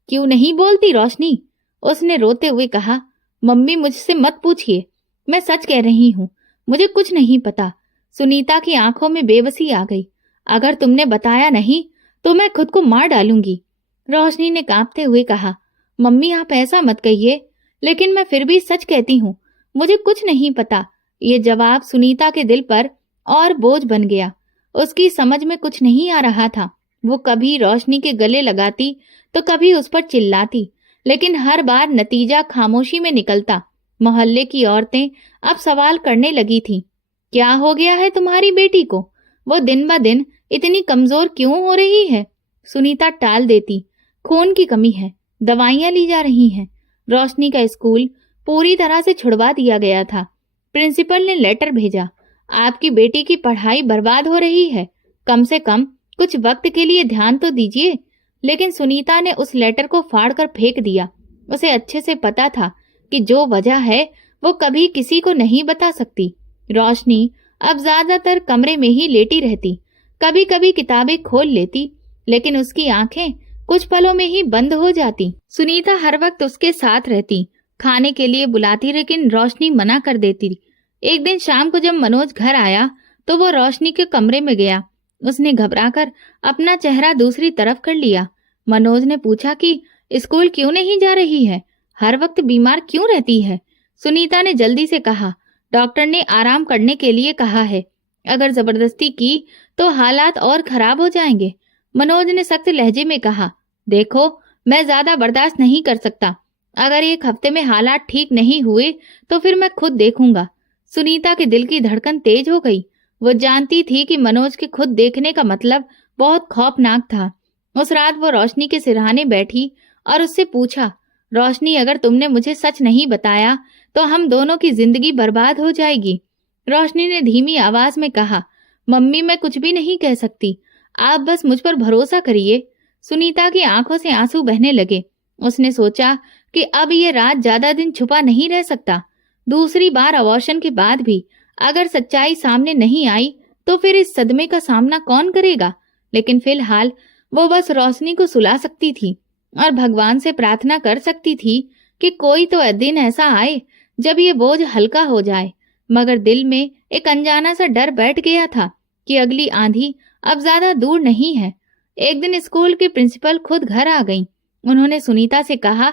क्यों नहीं बोलती रोशनी? उसने रोते हुए कहा, मम्मी, मुझसे मत पूछिए, मैं सच कह रही हूँ, मुझे कुछ नहीं पता। सुनीता की आंखों में बेबसी आ गई। अगर तुमने बताया नहीं तो मैं खुद को मार डालूंगी। रोशनी ने कांपते हुए कहा, मम्मी, आप ऐसा मत कहिए, लेकिन मैं फिर भी सच कहती हूँ, मुझे कुछ नहीं पता। ये जवाब सुनीता के दिल पर और बोझ बन गया। उसकी समझ में कुछ नहीं आ रहा था। वो कभी रोशनी के गले लगाती तो कभी उस पर चिल्लाती, लेकिन हर बार नतीजा खामोशी में निकलता। मोहल्ले की औरतें अब सवाल करने लगी थीं, क्या हो गया है तुम्हारी बेटी को? वो दिन ब दिन इतनी कमजोर क्यों हो रही है? सुनीता टाल देती, खून की कमी है, दवाइयां ली जा रही हैं। रोशनी का स्कूल पूरी तरह से छुड़वा दिया गया था। प्रिंसिपल ने लेटर भेजा, आपकी बेटी की पढ़ाई बर्बाद हो रही है, कम से कम कुछ वक्त के लिए ध्यान तो दीजिए। लेकिन सुनीता ने उस लेटर को फाड़कर फेंक दिया। उसे अच्छे से पता था कि जो वजह है वो कभी किसी को नहीं बता सकती। रोशनी अब ज्यादातर कमरे में ही लेटी रहती, कभी कभी किताबें खोल लेती, लेकिन उसकी आंखें कुछ पलों में ही बंद हो जाती। सुनीता हर वक्त उसके साथ रहती, खाने के लिए बुलाती, लेकिन रोशनी मना कर देती। एक दिन शाम को जब मनोज घर आया तो वो रोशनी के कमरे में गया। उसने घबराकर अपना चेहरा दूसरी तरफ कर लिया। मनोज ने पूछा कि स्कूल क्यों नहीं जा रही है, हर वक्त बीमार क्यों रहती है। सुनीता ने जल्दी से कहा, डॉक्टर ने आराम करने के लिए कहा है, अगर जबरदस्ती की तो हालात और खराब हो जाएंगे। मनोज ने सख्त लहजे में कहा, देखो मैं ज्यादा बर्दाश्त नहीं कर सकता, अगर एक हफ्ते में हालात ठीक नहीं हुए तो फिर मैं खुद देखूंगा। सुनीता के दिल की धड़कन तेज हो गई। वो जानती थी कि मनोज के खुद देखने का मतलब बहुत खौफनाक था। उस रात वो रोशनी के सिरहाने बैठी और उससे पूछा, रोशनी अगर तुमने मुझे सच नहीं बताया तो हम दोनों की जिंदगी बर्बाद हो जाएगी। रोशनी ने धीमी आवाज में कहा, मम्मी मैं कुछ भी नहीं कह सकती, आप बस मुझ पर भरोसा करिए। सुनीता की आंखों से आंसू बहने लगे। उसने सोचा कि अब ये राज ज्यादा दिन छुपा नहीं रह सकता। दूसरी बार अबॉर्शन के बाद भी अगर सच्चाई सामने नहीं आई तो फिर इस सदमे का सामना कौन करेगा। लेकिन फिलहाल वो बस रोशनी को सुला सकती थी और भगवान से प्रार्थना कर सकती थी कि कोई तो दिन ऐसा आए जब ये बोझ हल्का हो जाए। मगर दिल में एक अनजाना सा डर बैठ गया था कि अगली आंधी अब ज्यादा दूर नहीं है। एक दिन स्कूल की प्रिंसिपल खुद घर आ गईं। उन्होंने सुनीता से कहा,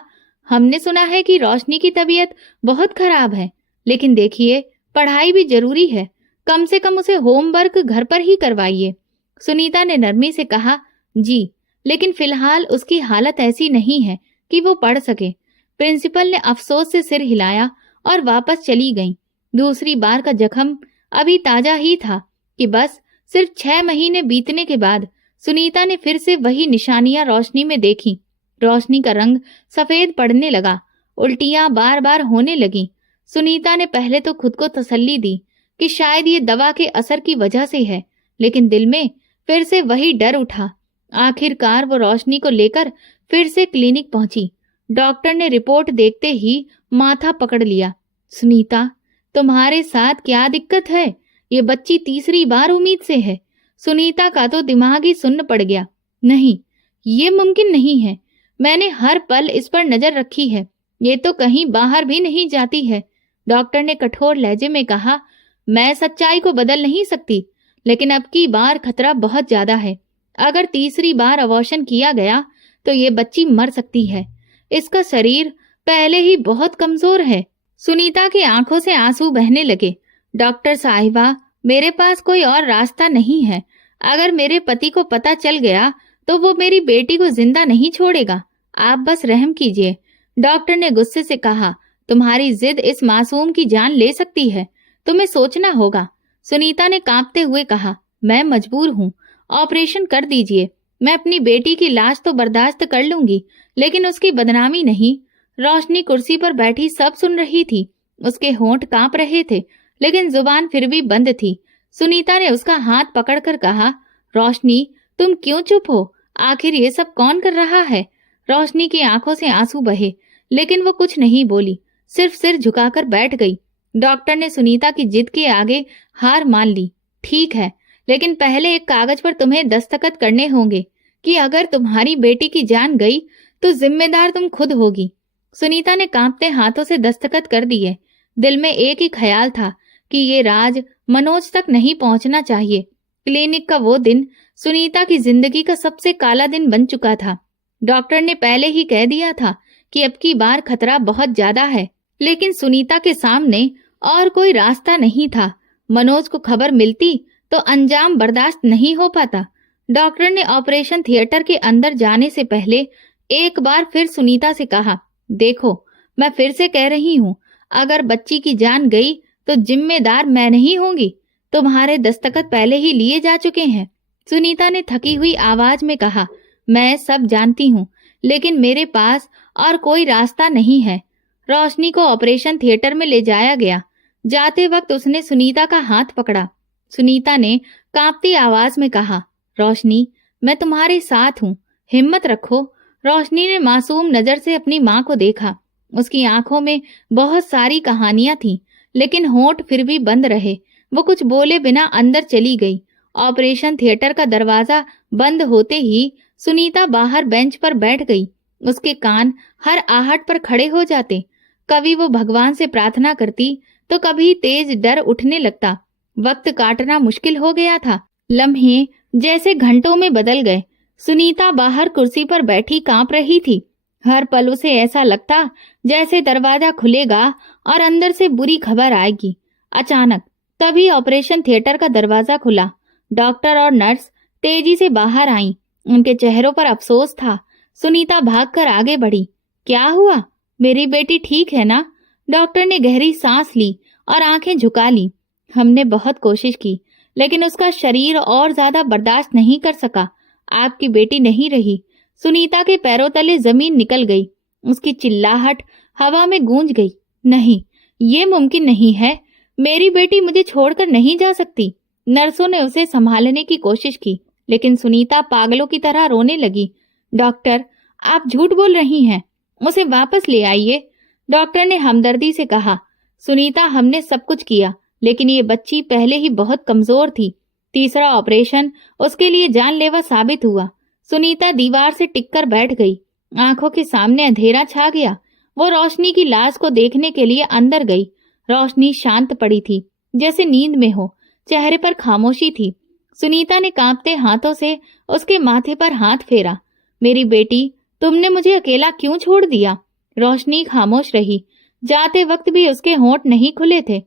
हमने सुना है कि रोशनी की तबीयत बहुत खराब है, लेकिन देखिए पढ़ाई भी जरूरी है, कम से कम उसे होमवर्क घर पर ही करवाइए। सुनीता ने नरमी से कहा, जी, लेकिन फिलहाल उसकी हालत ऐसी नहीं है कि वो पढ़ सके। प्रिंसिपल ने अफसोस से सिर हिलाया और वापस चली गईं। दूसरी बार का जख्म अभी ताजा ही था कि बस सिर्फ 6 महीने बीतने के बाद सुनीता ने फिर से वही निशानियां रोशनी में देखी। रोशनी का रंग सफेद पड़ने लगा, उल्टियां बार बार होने लगी। सुनीता ने पहले तो खुद को तसल्ली दी कि शायद ये दवा के असर की वजह से है, लेकिन दिल में फिर से वही डर उठा। आखिरकार वो रोशनी को लेकर फिर से क्लिनिक पहुंची। डॉक्टर ने रिपोर्ट देखते ही माथा पकड़ लिया। सुनीता, तुम्हारे साथ क्या दिक्कत है? ये बच्ची तीसरी बार उम्मीद से है। सुनीता का तो दिमाग ही सुन्न पड़ गया। नहीं, ये मुमकिन नहीं है। मैंने हर पल इस पर नजर रखी है, ये तो कहीं बाहर भी नहीं जाती है। डॉक्टर ने कठोर लहजे में कहा, मैं सच्चाई को बदल नहीं सकती, लेकिन अब की बार खतरा बहुत ज्यादा है। अगर तीसरी बार अबॉर्शन किया गया तो ये बच्ची मर सकती है। इसका शरीर पहले ही बहुत कमजोर है। सुनीता की आंखों से आंसू बहने लगे। डॉक्टर साहिबा, मेरे पास कोई और रास्ता नहीं है। अगर मेरे पति को पता चल गया तो वो मेरी बेटी को जिंदा नहीं छोड़ेगा। आप बस रहम कीजिए। डॉक्टर ने गुस्से से कहा, तुम्हारी जिद इस मासूम की जान ले सकती है, तुम्हें सोचना होगा। सुनीता ने कांपते हुए कहा, मैं मजबूर हूँ, ऑपरेशन कर दीजिए। मैं अपनी बेटी की लाश तो बर्दाश्त कर लूंगी, लेकिन उसकी बदनामी नहीं। रोशनी कुर्सी पर बैठी सब सुन रही थी। उसके होंठ कांप रहे थे, लेकिन जुबान फिर भी बंद थी। सुनीता ने उसका हाथ पकड़कर कहा, रोशनी, तुम क्यों चुप हो? आखिर ये सब कौन कर रहा है? रोशनी की आंखों से आंसू बहे, लेकिन वो कुछ नहीं बोली, सिर्फ सिर झुकाकर बैठ गई। डॉक्टर ने सुनीता की जिद के आगे हार मान ली। ठीक है, लेकिन पहले एक कागज पर तुम्हें दस्तखत करने होंगे कि अगर तुम्हारी बेटी की जान गई तो जिम्मेदार तुम खुद होगी। सुनीता ने कांपते हाथों से दस्तखत कर दिए। दिल में एक ही ख्याल था कि ये राज मनोज तक नहीं पहुंचना चाहिए। क्लिनिक का वो दिन सुनीता की जिंदगी का सबसे काला दिन बन चुका था। डॉक्टर ने पहले ही कह दिया था कि अब की बार खतरा बहुत ज्यादा है, लेकिन सुनीता के सामने और कोई रास्ता नहीं था। मनोज को खबर मिलती तो अंजाम बर्दाश्त नहीं हो पाता। डॉक्टर ने ऑपरेशन थिएटर के अंदर जाने से पहले एक बार फिर सुनीता से कहा, देखो, मैं फिर से कह रही हूँ, अगर बच्ची की जान गई तो जिम्मेदार मैं नहीं होंगी। तुम्हारे दस्तखत पहले ही लिए जा चुके हैं। सुनीता ने थकी हुई आवाज में कहा, मैं सब जानती हूँ, लेकिन मेरे पास और कोई रास्ता नहीं है। रोशनी को ऑपरेशन थिएटर में ले जाया गया। जाते वक्त उसने सुनीता का हाथ पकड़ा। सुनीता ने कांपती आवाज में कहा, रोशनी, मैं तुम्हारे साथ हूँ, हिम्मत रखो। रोशनी ने मासूम नजर से अपनी माँ को देखा। उसकी आंखों में बहुत सारी कहानियां थीं, लेकिन होंठ फिर भी बंद रहे। वो कुछ बोले बिना अंदर चली गई। ऑपरेशन थिएटर का दरवाजा बंद होते ही सुनीता बाहर बेंच पर बैठ गई। उसके कान हर आहट पर खड़े हो जाते। कभी वो भगवान से प्रार्थना करती तो कभी तेज डर उठने लगता। वक्त काटना मुश्किल हो गया था। लम्हे जैसे घंटों में बदल गए। सुनीता बाहर कुर्सी पर बैठी कांप रही थी। हर पल उसे ऐसा लगता जैसे दरवाजा खुलेगा और अंदर से बुरी खबर आएगी। अचानक तभी ऑपरेशन थिएटर का दरवाजा खुला। डॉक्टर और नर्स तेजी से बाहर आईं। उनके चेहरों पर अफसोस था। सुनीता भागकर आगे बढ़ी। क्या हुआ? मेरी बेटी ठीक है ना? डॉक्टर ने गहरी सांस ली और आंखें झुका ली। हमने बहुत कोशिश की, लेकिन उसका शरीर और ज्यादा बर्दाश्त नहीं कर सका। आपकी बेटी नहीं रही। सुनीता के पैरों तले जमीन निकल गई। उसकी चिल्लाहट हवा में गूंज गई। नहीं, ये मुमकिन नहीं है। मेरी बेटी मुझे छोड़कर नहीं जा सकती। नर्सों ने उसे संभालने की कोशिश की, लेकिन सुनीता पागलों की तरह रोने लगी। डॉक्टर, आप झूठ बोल रही हैं। उसे वापस ले आइए, डॉक्टर ने हमदर्दी से कहा। सुनीता, हमने सब कुछ किया, लेकिन ये बच्ची पहले ही बहुत कमजोर थी। तीसरा ऑपरेशन उसके लिए जानलेवा साबित हुआ। सुनीता दीवार से टिककर बैठ गई। आंखों के सामने अंधेरा छा गया। वो रोशनी की लाश को देखने के लिए अंदर गई। रोशनी शांत पड़ी थी, जैसे नींद में हो। चेहरे पर खामोशी थी। सुनीता ने कांपते हाथों से उसके माथे पर हाथ फेरा। मेरी बेटी, तुमने मुझे अकेला क्यों छोड़ दिया? रोशनी खामोश रही। जाते वक्त भी उसके होंठ नहीं खुले थे।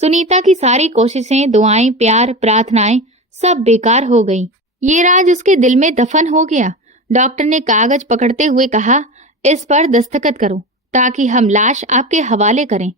सुनीता की सारी कोशिशें, दुआएं, प्यार, प्रार्थनाएं सब बेकार हो गईं। ये राज उसके दिल में दफन हो गया। डॉक्टर ने कागज पकड़ते हुए कहा, इस पर दस्तखत करो ताकि हम लाश आपके हवाले करें।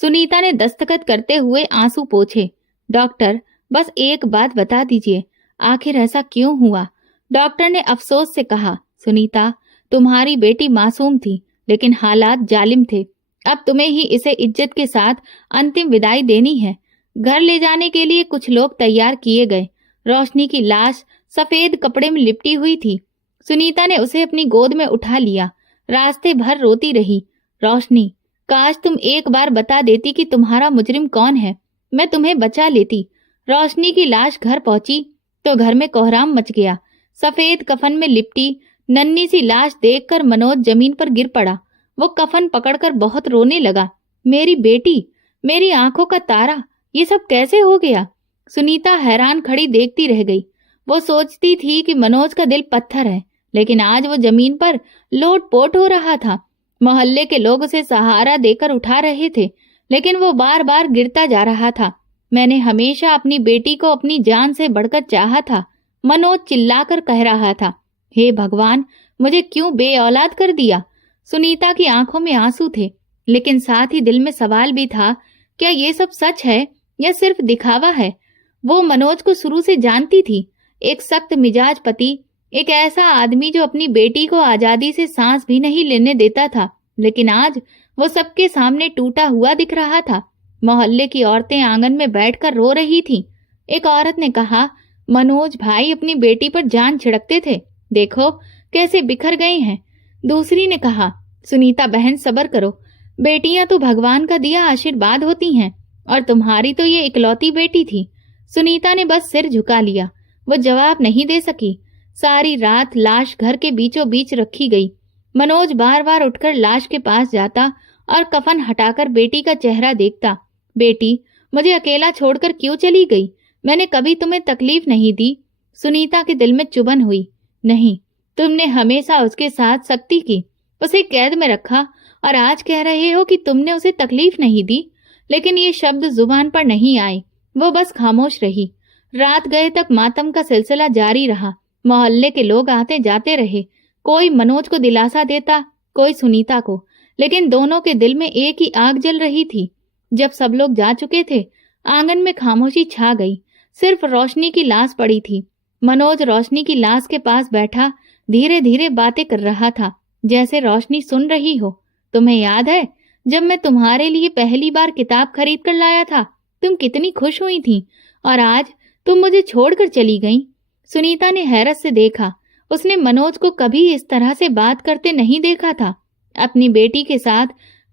सुनीता ने दस्तखत करते हुए आंसू पोंछे। डॉक्टर, बस एक बात बता दीजिए, आखिर ऐसा क्यों हुआ? डॉक्टर ने अफसोस से कहा, सुनीता, तुम्हारी बेटी मासूम थी, लेकिन हालात जालिम थे। अब तुम्हें ही इसे इज्जत के साथ अंतिम विदाई देनी है। घर ले जाने के लिए कुछ लोग तैयार किए गए। रोशनी की लाश सफेद कपड़े में लिपटी हुई थी। सुनीता ने उसे अपनी गोद में उठा लिया। रास्ते भर रोती रही। रोशनी, काश तुम एक बार बता देती कि तुम्हारा मुजरिम कौन है, मैं तुम्हें बचा लेती। रोशनी की लाश घर पहुंची तो घर में कोहराम मच गया। सफेद कफन में लिपटी नन्ही सी लाश देखकर मनोज जमीन पर गिर पड़ा। वो कफन पकड़कर बहुत रोने लगा। मेरी बेटी, मेरी आंखों का तारा, ये सब कैसे हो गया? सुनीता हैरान खड़ी देखती रह गई। वो सोचती थी कि मनोज का दिल पत्थर है, लेकिन आज वो जमीन पर लोट-पोट हो रहा था। मोहल्ले के लोग उसे सहारा देकर उठा रहे थे, लेकिन वो बार बार गिरता जा रहा था। मैंने हमेशा अपनी बेटी को अपनी जान से बढ़कर चाहा था, मनोज चिल्लाकर कह रहा था। हे भगवान, मुझे क्यों बेऔलाद कर दिया? सुनीता की आंखों में आंसू थे, लेकिन साथ ही दिल में सवाल भी था, क्या ये सब सच है या सिर्फ दिखावा है? वो मनोज को शुरू से जानती थी। एक सख्त मिजाज पति, एक ऐसा आदमी जो अपनी बेटी को आजादी से सांस भी नहीं लेने देता था, लेकिन आज वो सबके सामने टूटा हुआ दिख रहा था। मोहल्ले की औरतें आंगन में बैठकर रो रही थीं। एक औरत ने कहा, मनोज भाई अपनी बेटी पर जान छिड़कते थे, देखो कैसे बिखर गए हैं। दूसरी ने कहा, सुनीता बहन सब्र करो, बेटियां तो भगवान का दिया आशीर्वाद होती हैं, और तुम्हारी तो ये इकलौती बेटी थी। सुनीता ने बस सिर झुका लिया। वो जवाब नहीं दे सकी। सारी रात लाश घर के बीचों बीच रखी गई। मनोज बार बार उठकर लाश के पास जाता और कफन हटाकर बेटी का चेहरा देखता। बेटी, मुझे अकेला छोड़कर क्यों चली गई? मैंने कभी तुम्हें तकलीफ नहीं दी। सुनीता के दिल में चुभन हुई। नहीं, तुमने हमेशा उसके साथ सख्ती की, उसे कैद में रखा, और आज कह रहे हो कि तुमने उसे तकलीफ नहीं दी। लेकिन ये शब्द जुबान पर नहीं आए। वो बस खामोश रही। रात गए तक मातम का सिलसिला जारी रहा। मोहल्ले के लोग आते जाते रहे। कोई मनोज को दिलासा देता, कोई सुनीता को, लेकिन दोनों के दिल में एक ही आग जल रही थी। जब सब लोग जा चुके थे, आंगन में खामोशी छा गई। सिर्फ रोशनी की लाश पड़ी थी। मनोज रोशनी की लाश के पास बैठा धीरे धीरे बातें कर रहा था। जैसे रोशनी सुन रही हो। तुम्हें याद है जब मैं तुम्हारे लिए पहली बार किताब खरीद कर लाया था, तुम कितनी खुश हुई थी, और आज तुम मुझे छोड़कर चली गई। सुनीता ने हैरत से देखा। उसने मनोज को कभी इस तरह से बात करते नहीं देखा था। अपनी बेटी के साथ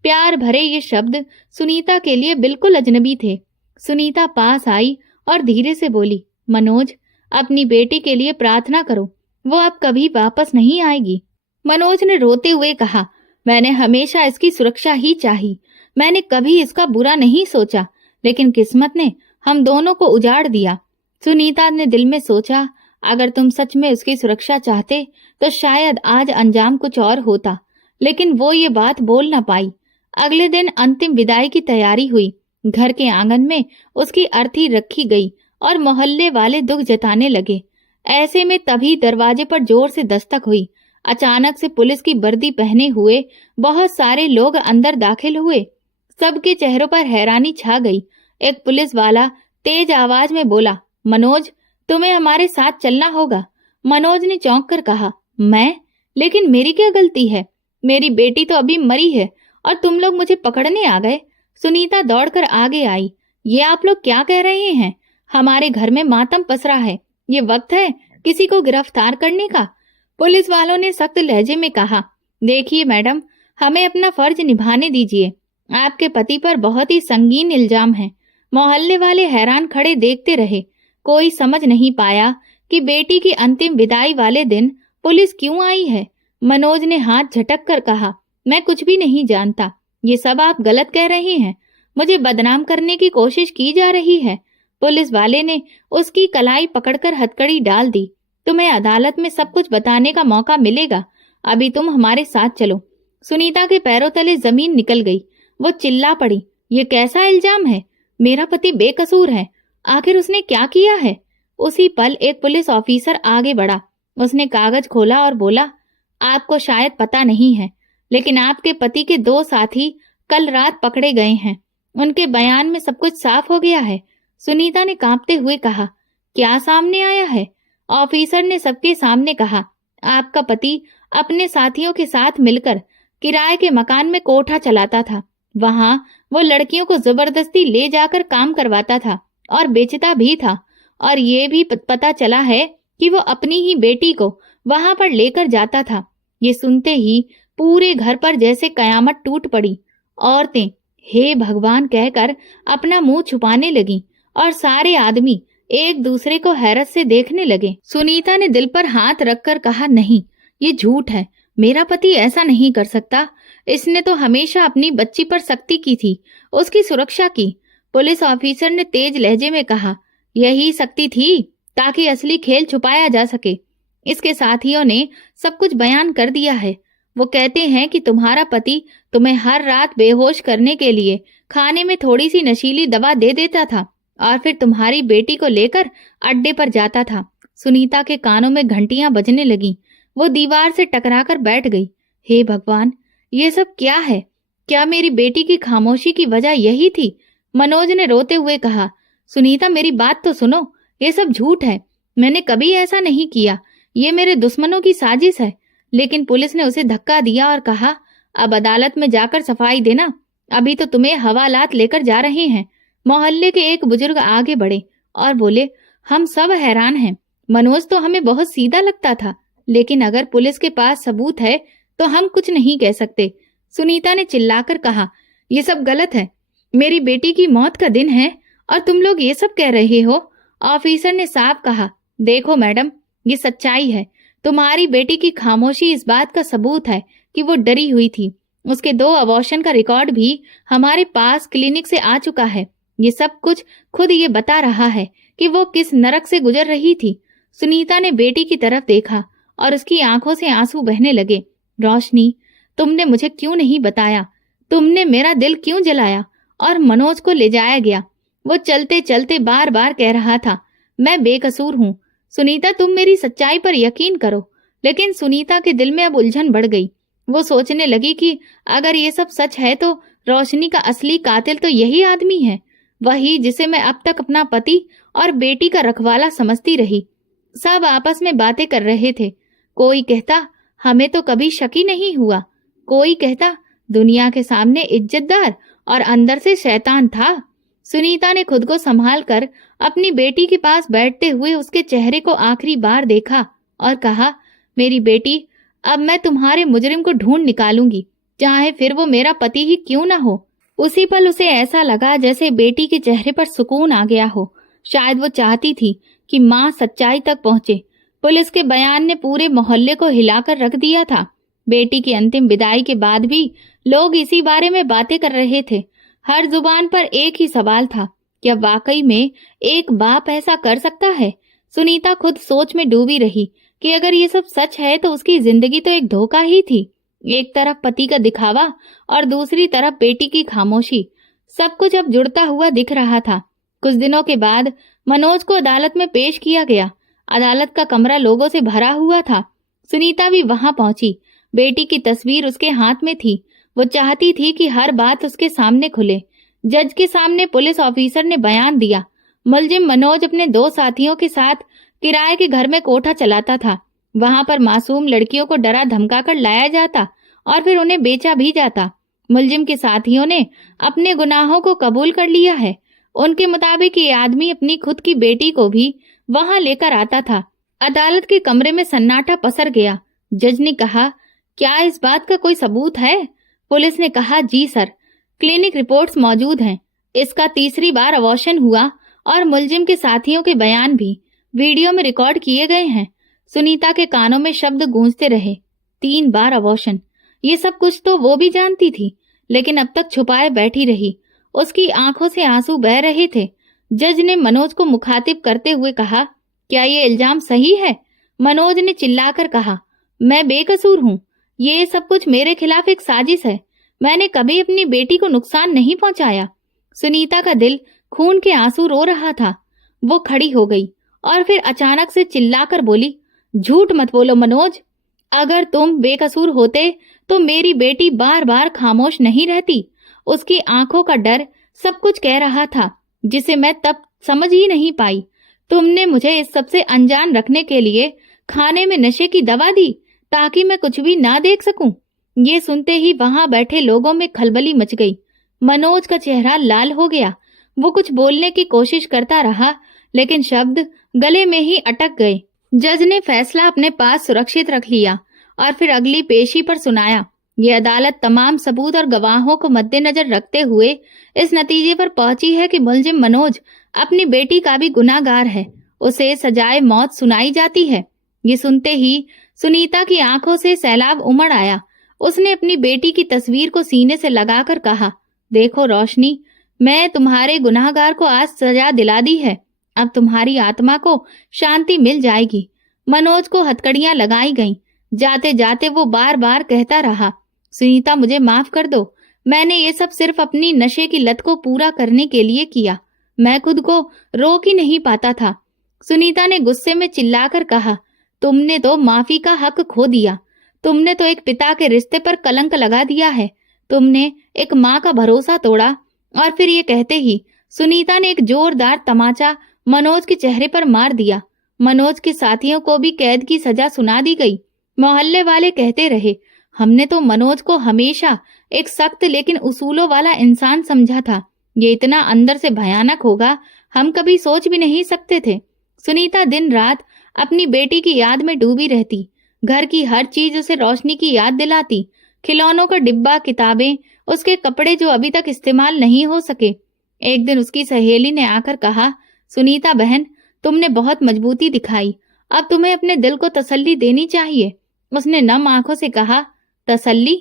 प्यार भरे ये शब्द सुनीता के लिए बिल्कुल अजनबी थे। सुनीता पास आई और धीरे से बोली, मनोज, अपनी बेटी के लिए प्रार्थना करो, वो अब कभी वापस नहीं आएगी। मनोज ने रोते हुए कहा, मैंने हमेशा इसकी सुरक्षा ही चाही। मैंने कभी इसका बुरा नहीं सोचा, लेकिन किस्मत ने हम दोनों को उजाड़ दिया। सुनीता ने दिल में सोचा, अगर तुम सच में उसकी सुरक्षा चाहते तो शायद आज अंजाम कुछ और होता, लेकिन वो ये बात बोल न पाई। अगले दिन अंतिम विदाई की तैयारी हुई। घर के आंगन में उसकी अर्थी रखी गई और मोहल्ले वाले दुख जताने लगे। ऐसे में तभी दरवाजे पर जोर से दस्तक हुई। अचानक से पुलिस की वर्दी पहने हुए बहुत सारे लोग अंदर दाखिल हुए। सबके चेहरों पर हैरानी छा गई। एक पुलिस वाला तेज आवाज में बोला, मनोज, तुम्हें हमारे साथ चलना होगा। मनोज ने चौंक कर कहा, मैं? लेकिन मेरी क्या गलती है? मेरी बेटी तो अभी मरी है और तुम लोग मुझे पकड़ने आ गए। सुनीता दौड़कर आगे आई। ये आप लोग क्या कह रहे हैं? हमारे घर में मातम पसरा है। ये वक्त है किसी को गिरफ्तार करने का। पुलिस वालों ने सख्त लहजे में कहा, देखिए मैडम, हमें अपना फर्ज निभाने दीजिए। आपके पति पर बहुत ही संगीन इल्जाम है। मोहल्ले वाले हैरान खड़े देखते रहे। कोई समझ नहीं पाया कि बेटी की अंतिम विदाई वाले दिन पुलिस क्यों आई है। मनोज ने हाथ झटक कर कहा, मैं कुछ भी नहीं जानता। ये सब आप गलत कह रहे हैं। मुझे बदनाम करने की कोशिश की जा रही है। पुलिस वाले ने उसकी कलाई पकड़कर हथकड़ी डाल दी। तुम्हें अदालत में सब कुछ बताने का मौका मिलेगा। अभी तुम हमारे साथ चलो। सुनीता के पैरों तले जमीन निकल गई। वो चिल्ला पड़ी, ये कैसा इल्जाम है? मेरा पति बेकसूर है। आखिर उसने क्या किया है? उसी पल एक पुलिस ऑफिसर आगे बढ़ा। उसने कागज खोला और बोला, आपको शायद पता नहीं है, लेकिन आपके पति के 2 साथी कल रात पकड़े गए हैं। उनके बयान में सब कुछ साफ हो गया है। सुनीता ने कांपते हुए कहा, क्या सामने आया है? ऑफिसर ने सबके सामने कहा, आपका पति अपने साथियों के साथ मिलकर किराए के मकान में कोठा चलाता था। वहां वो लड़कियों को जबरदस्ती ले जाकर काम करवाता था और बेचता भी था। और ये भी पता चला है कि वो अपनी ही बेटी को वहां पर लेकर जाता था। ये सुनते ही पूरे घर पर जैसे कयामत टूट पड़ी। औरतें हे भगवान कहकर अपना मुंह छुपाने लगी और सारे आदमी एक दूसरे को हैरत से देखने लगे। सुनीता ने दिल पर हाथ रखकर कहा, नहीं, ये झूठ है। मेरा पति ऐसा नहीं कर सकता। इसने तो हमेशा अपनी बच्ची पर सख्ती की थी, उसकी सुरक्षा की। पुलिस ऑफिसर ने तेज लहजे में कहा, यही सख्ती थी ताकि असली खेल छुपाया जा सके। इसके साथियों ने सब कुछ बयान कर दिया है। वो कहते हैं कि तुम्हारा पति तुम्हें हर रात बेहोश करने के लिए खाने में थोड़ी सी नशीली दवा दे देता था और फिर तुम्हारी बेटी को लेकर अड्डे पर जाता था। सुनीता के कानों में घंटियां बजने लगीं। वो दीवार से टकराकर बैठ गई। हे भगवान, ये सब क्या है? क्या मेरी बेटी की खामोशी की वजह यही थी? मनोज ने रोते हुए कहा, सुनीता, मेरी बात तो सुनो। ये सब झूठ है। मैंने कभी ऐसा नहीं किया। ये मेरे दुश्मनों की साजिश है। लेकिन पुलिस ने उसे धक्का दिया और कहा, अब अदालत में जाकर सफाई देना। अभी तो तुम्हें हवालात लेकर जा रहे हैं। मोहल्ले के एक बुजुर्ग आगे बढ़े और बोले, हम सब हैरान हैं। मनोज तो हमें बहुत सीधा लगता था, लेकिन अगर पुलिस के पास सबूत है तो हम कुछ नहीं कह सकते। सुनीता ने चिल्लाकर कहा, ये सब गलत है। मेरी बेटी की मौत का दिन है और तुम लोग ये सब कह रहे हो। ऑफिसर ने साफ कहा, देखो मैडम, ये सच्चाई है। तुम्हारी बेटी की खामोशी इस बात का सबूत है कि वो डरी हुई थी। उसके 2 अबॉर्शन का रिकॉर्ड भी हमारे पास क्लिनिक से आ चुका है। ये सब कुछ खुद ये बता रहा है कि वो किस नरक से गुजर रही थी। सुनीता ने बेटी की तरफ देखा और उसकी आंखों से आंसू बहने लगे। रोशनी, तुमने मुझे क्यों नहीं बताया? तुमने मेरा दिल क्यों जलाया? और मनोज को ले जाया गया। वो चलते चलते बार बार कह रहा था, मैं बेकसूर हूँ। सुनीता, तुम मेरी सच्चाई पर यकीन करो। लेकिन सुनीता के दिल में अब उलझन बढ़ गई। वो सोचने लगी कि अगर ये सब सच है तो रोशनी का असली कातिल तो यही आदमी है, वही जिसे मैं अब तक अपना पति और बेटी का रखवाला समझती रही। सब आपस में बातें कर रहे थे। कोई कहता, हमें तो कभी शक ही नहीं हुआ। कोई कहता दुनिया के सामने इज्जतदार और अंदर से शैतान था। सुनीता ने खुद को संभाल कर अपनी बेटी के पास बैठते हुए उसके चेहरे को आखिरी बार देखा और कहा, मेरी बेटी, अब मैं तुम्हारे मुजरिम को ढूंढ निकालूंगी, चाहे फिर वो मेरा पति ही क्यों न हो। उसी पल उसे ऐसा लगा जैसे बेटी के चेहरे पर सुकून आ गया हो। शायद वो चाहती थी कि माँ सच्चाई तक पहुंचे। पुलिस के बयान ने पूरे मोहल्ले को हिलाकर रख दिया था। बेटी की अंतिम विदाई के बाद भी लोग इसी बारे में बातें कर रहे थे। हर जुबान पर एक ही सवाल था, क्या वाकई में एक बाप ऐसा कर सकता है? सुनीता खुद सोच में डूबी रही कि अगर ये सब सच है तो उसकी जिंदगी तो एक धोखा ही थी। एक तरफ पति का दिखावा और दूसरी तरफ बेटी की खामोशी, सब कुछ अब जुड़ता हुआ दिख रहा था। कुछ दिनों के बाद मनोज को अदालत में पेश किया गया। अदालत का कमरा लोगों से भरा हुआ था। सुनीता भी वहां पहुंची। बेटी की तस्वीर उसके हाथ में थी। वो चाहती थी कि हर बात उसके सामने खुले। जज के सामने पुलिस ऑफिसर ने बयान दिया। मुलजिम मनोज अपने 2 साथियों के साथ किराए के घर में कोठा चलाता था। वहां पर मासूम लड़कियों को डरा धमका कर लाया जाता और फिर उन्हें बेचा भी जाता। मुलजिम के साथियों ने अपने गुनाहों को कबूल कर लिया है। उनके मुताबिक ये आदमी अपनी खुद की बेटी को भी वहां लेकर आता था। अदालत के कमरे में सन्नाटा पसर गया। जज ने कहा, क्या इस बात का कोई सबूत है? पुलिस ने कहा, जी सर, क्लिनिक रिपोर्ट्स मौजूद हैं। इसका 3री बार अबॉर्शन हुआ और मुलजिम के साथियों के बयान भी वीडियो में रिकॉर्ड किए गए हैं। सुनीता के कानों में शब्द गूंजते रहे, 3 बार अबॉर्शन। ये सब कुछ तो वो भी जानती थी, लेकिन अब तक छुपाए बैठी रही। उसकी आंखों से आंसू बह रहे थे। जज ने मनोज को मुखातिब करते हुए कहा, क्या ये इल्जाम सही है? मनोज ने चिल्लाकर कहा, मैं बेकसूर हूँ। ये सब कुछ मेरे खिलाफ एक साजिश है। मैंने कभी अपनी बेटी को नुकसान नहीं पहुंचाया। सुनीता का दिल खून के आंसू रो रहा था। वो खड़ी हो गई और फिर अचानक से चिल्लाकर बोली, झूठ मत बोलो मनोज। अगर तुम बेकसूर होते तो मेरी बेटी बार बार खामोश नहीं रहती। उसकी आंखों का डर सब कुछ कह रहा था, जिसे मैं तब समझ ही नहीं पाई। तुमने मुझे इस सब से अनजान रखने के लिए खाने में नशे की दवा दी ताकि मैं कुछ भी ना देख सकूं। ये सुनते ही वहां बैठे लोगों में खलबली मच गई। मनोज का चेहरा लाल हो गया। वो कुछ बोलने की कोशिश करता रहा, लेकिन शब्द गले में ही अटक गए। जज ने फैसला अपने पास सुरक्षित रख लिया और फिर अगली पेशी पर सुनाया। ये अदालत तमाम सबूत और गवाहों को मद्देनजर रखते हुए इस नतीजे पर पहुंची है कि मुलजिम मनोज अपनी बेटी का भी गुनाहगार है। उसे सजाए मौत सुनाई जाती है। ये सुनते ही सुनीता की आंखों से सैलाब उमड़ आया। उसने अपनी बेटी की तस्वीर को सीने से लगाकर कहा, देखो रोशनी, मैं तुम्हारे गुनाहगार को आज सजा दिला दी है। अब तुम्हारी आत्मा को शांति मिल जाएगी। मनोज को हथकड़ियां लगाई गईं। जाते जाते वो बार बार कहता रहा, सुनीता मुझे माफ कर दो। मैंने ये सब सिर्फ अपनी नशे की लत को पूरा करने के लिए किया। मैं खुद को रोक ही नहीं पाता था। सुनीता ने गुस्से में चिल्लाकर कहा, तुमने तो माफी का हक खो दिया। तुमने तो एक पिता के रिश्ते पर कलंक लगा दिया है। तुमने एक माँ का भरोसा तोड़ा। और फिर ये कहते ही सुनीता ने एक जोरदार तमाचा मनोज के चेहरे पर मार दिया। मनोज के साथियों को भी कैद की सजा सुना दी गई। मोहल्ले वाले कहते रहे, हमने तो मनोज को हमेशा एक सख्त लेकिन उसूलों वाला इंसान समझा था। ये इतना अंदर से भयानक होगा हम कभी सोच भी नहीं सकते थे। सुनीता दिन रात अपनी बेटी की याद में डूबी रहती। घर की हर चीज उसे रोशनी की याद दिलाती। खिलौनों का डिब्बा, किताबें, उसके कपड़े जो अभी तक इस्तेमाल नहीं हो सके। एक दिन उसकी सहेली ने आकर कहा, सुनीता बहन, तुमने बहुत मजबूती दिखाई। अब तुम्हें अपने दिल को तसल्ली देनी चाहिए। उसने नम आंखों से कहा, तसल्ली?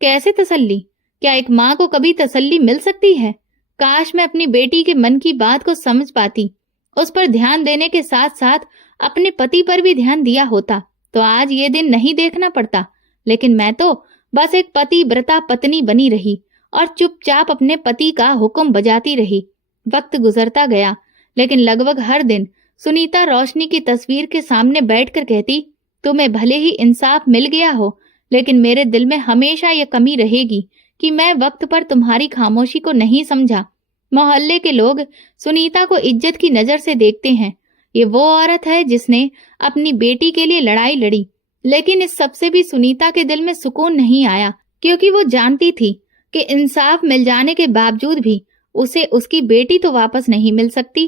कैसे तसल्ली? क्या एक माँ को कभी तसल्ली मिल सकती है? काश मैं अपनी बेटी के मन की बात को समझ पाती। उस पर ध्यान देने के साथ साथ अपने पति पर भी ध्यान दिया होता तो आज ये दिन नहीं देखना पड़ता। लेकिन मैं तो बस एक पतिव्रता पत्नी बनी रही और चुपचाप अपने पति का हुक्म बजाती रही। वक्त गुजरता गया, लेकिन लगभग हर दिन सुनीता रोशनी की तस्वीर के सामने बैठकर कहती, तुम्हें भले ही इंसाफ मिल गया हो, लेकिन मेरे दिल में हमेशा यह कमी रहेगी कि मैं वक्त पर तुम्हारी खामोशी को नहीं समझा। मोहल्ले के लोग सुनीता को इज्जत की नजर से देखते हैं। ये वो औरत है जिसने अपनी बेटी के लिए लड़ाई लड़ी। लेकिन इस सबसे भी सुनीता के दिल में सुकून नहीं आया, क्योंकि वो जानती थी कि इंसाफ मिल जाने के बावजूद भी उसे उसकी बेटी तो वापस नहीं मिल सकती।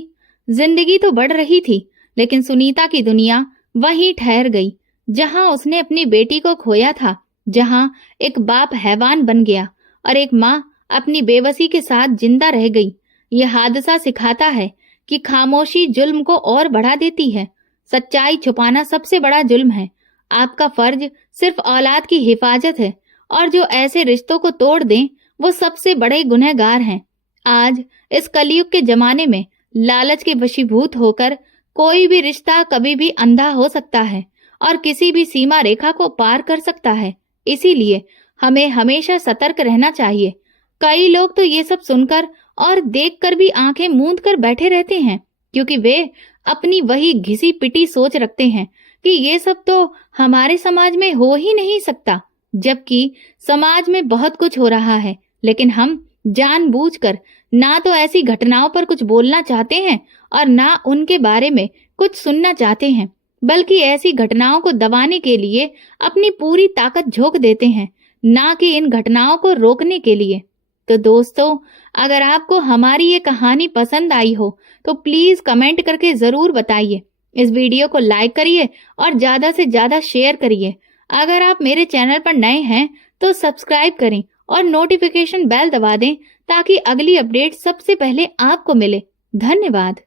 जिंदगी तो बढ़ रही थी, लेकिन सुनीता की दुनिया वहीं ठहर गई जहां उसने अपनी बेटी को खोया था, जहां एक बाप हैवान बन गया और एक माँ अपनी बेबसी के साथ जिंदा रह गई। यह हादसा सिखाता है कि खामोशी जुल्म को और बढ़ा देती है। सच्चाई छुपाना सबसे बड़ा जुल्म है। आपका फर्ज सिर्फ औलाद की हिफाजत है, और जो ऐसे रिश्तों को तोड़ दें वो सबसे बड़े गुनहगार हैं। आज इस कलयुग के जमाने में लालच के वशीभूत होकर कोई भी रिश्ता कभी भी अंधा हो सकता है और किसी भी सीमा रेखा को पार कर सकता है। इसीलिए हमें हमेशा सतर्क रहना चाहिए। कई लोग तो ये सब सुनकर और देखकर भी आंखें मूंद कर बैठे रहते हैं, क्योंकि वे अपनी वही घिसी पिटी सोच रखते हैं कि ये सब तो हमारे समाज में हो ही नहीं सकता, जबकि समाज में बहुत कुछ हो रहा है। लेकिन हम जानबूझकर ना तो ऐसी घटनाओं पर कुछ बोलना चाहते हैं और ना उनके बारे में कुछ सुनना चाहते हैं, बल्कि ऐसी घटनाओं को दबाने के लिए अपनी पूरी ताकत झोंक देते हैं, ना कि इन घटनाओं को रोकने के लिए। तो दोस्तों, अगर आपको हमारी ये कहानी पसंद आई हो तो प्लीज कमेंट करके जरूर बताइए। इस वीडियो को लाइक करिए और ज्यादा से ज्यादा शेयर करिए। अगर आप मेरे चैनल पर नए हैं तो सब्सक्राइब करें और नोटिफिकेशन बेल दबा दें ताकि अगली अपडेट सबसे पहले आपको मिले। धन्यवाद।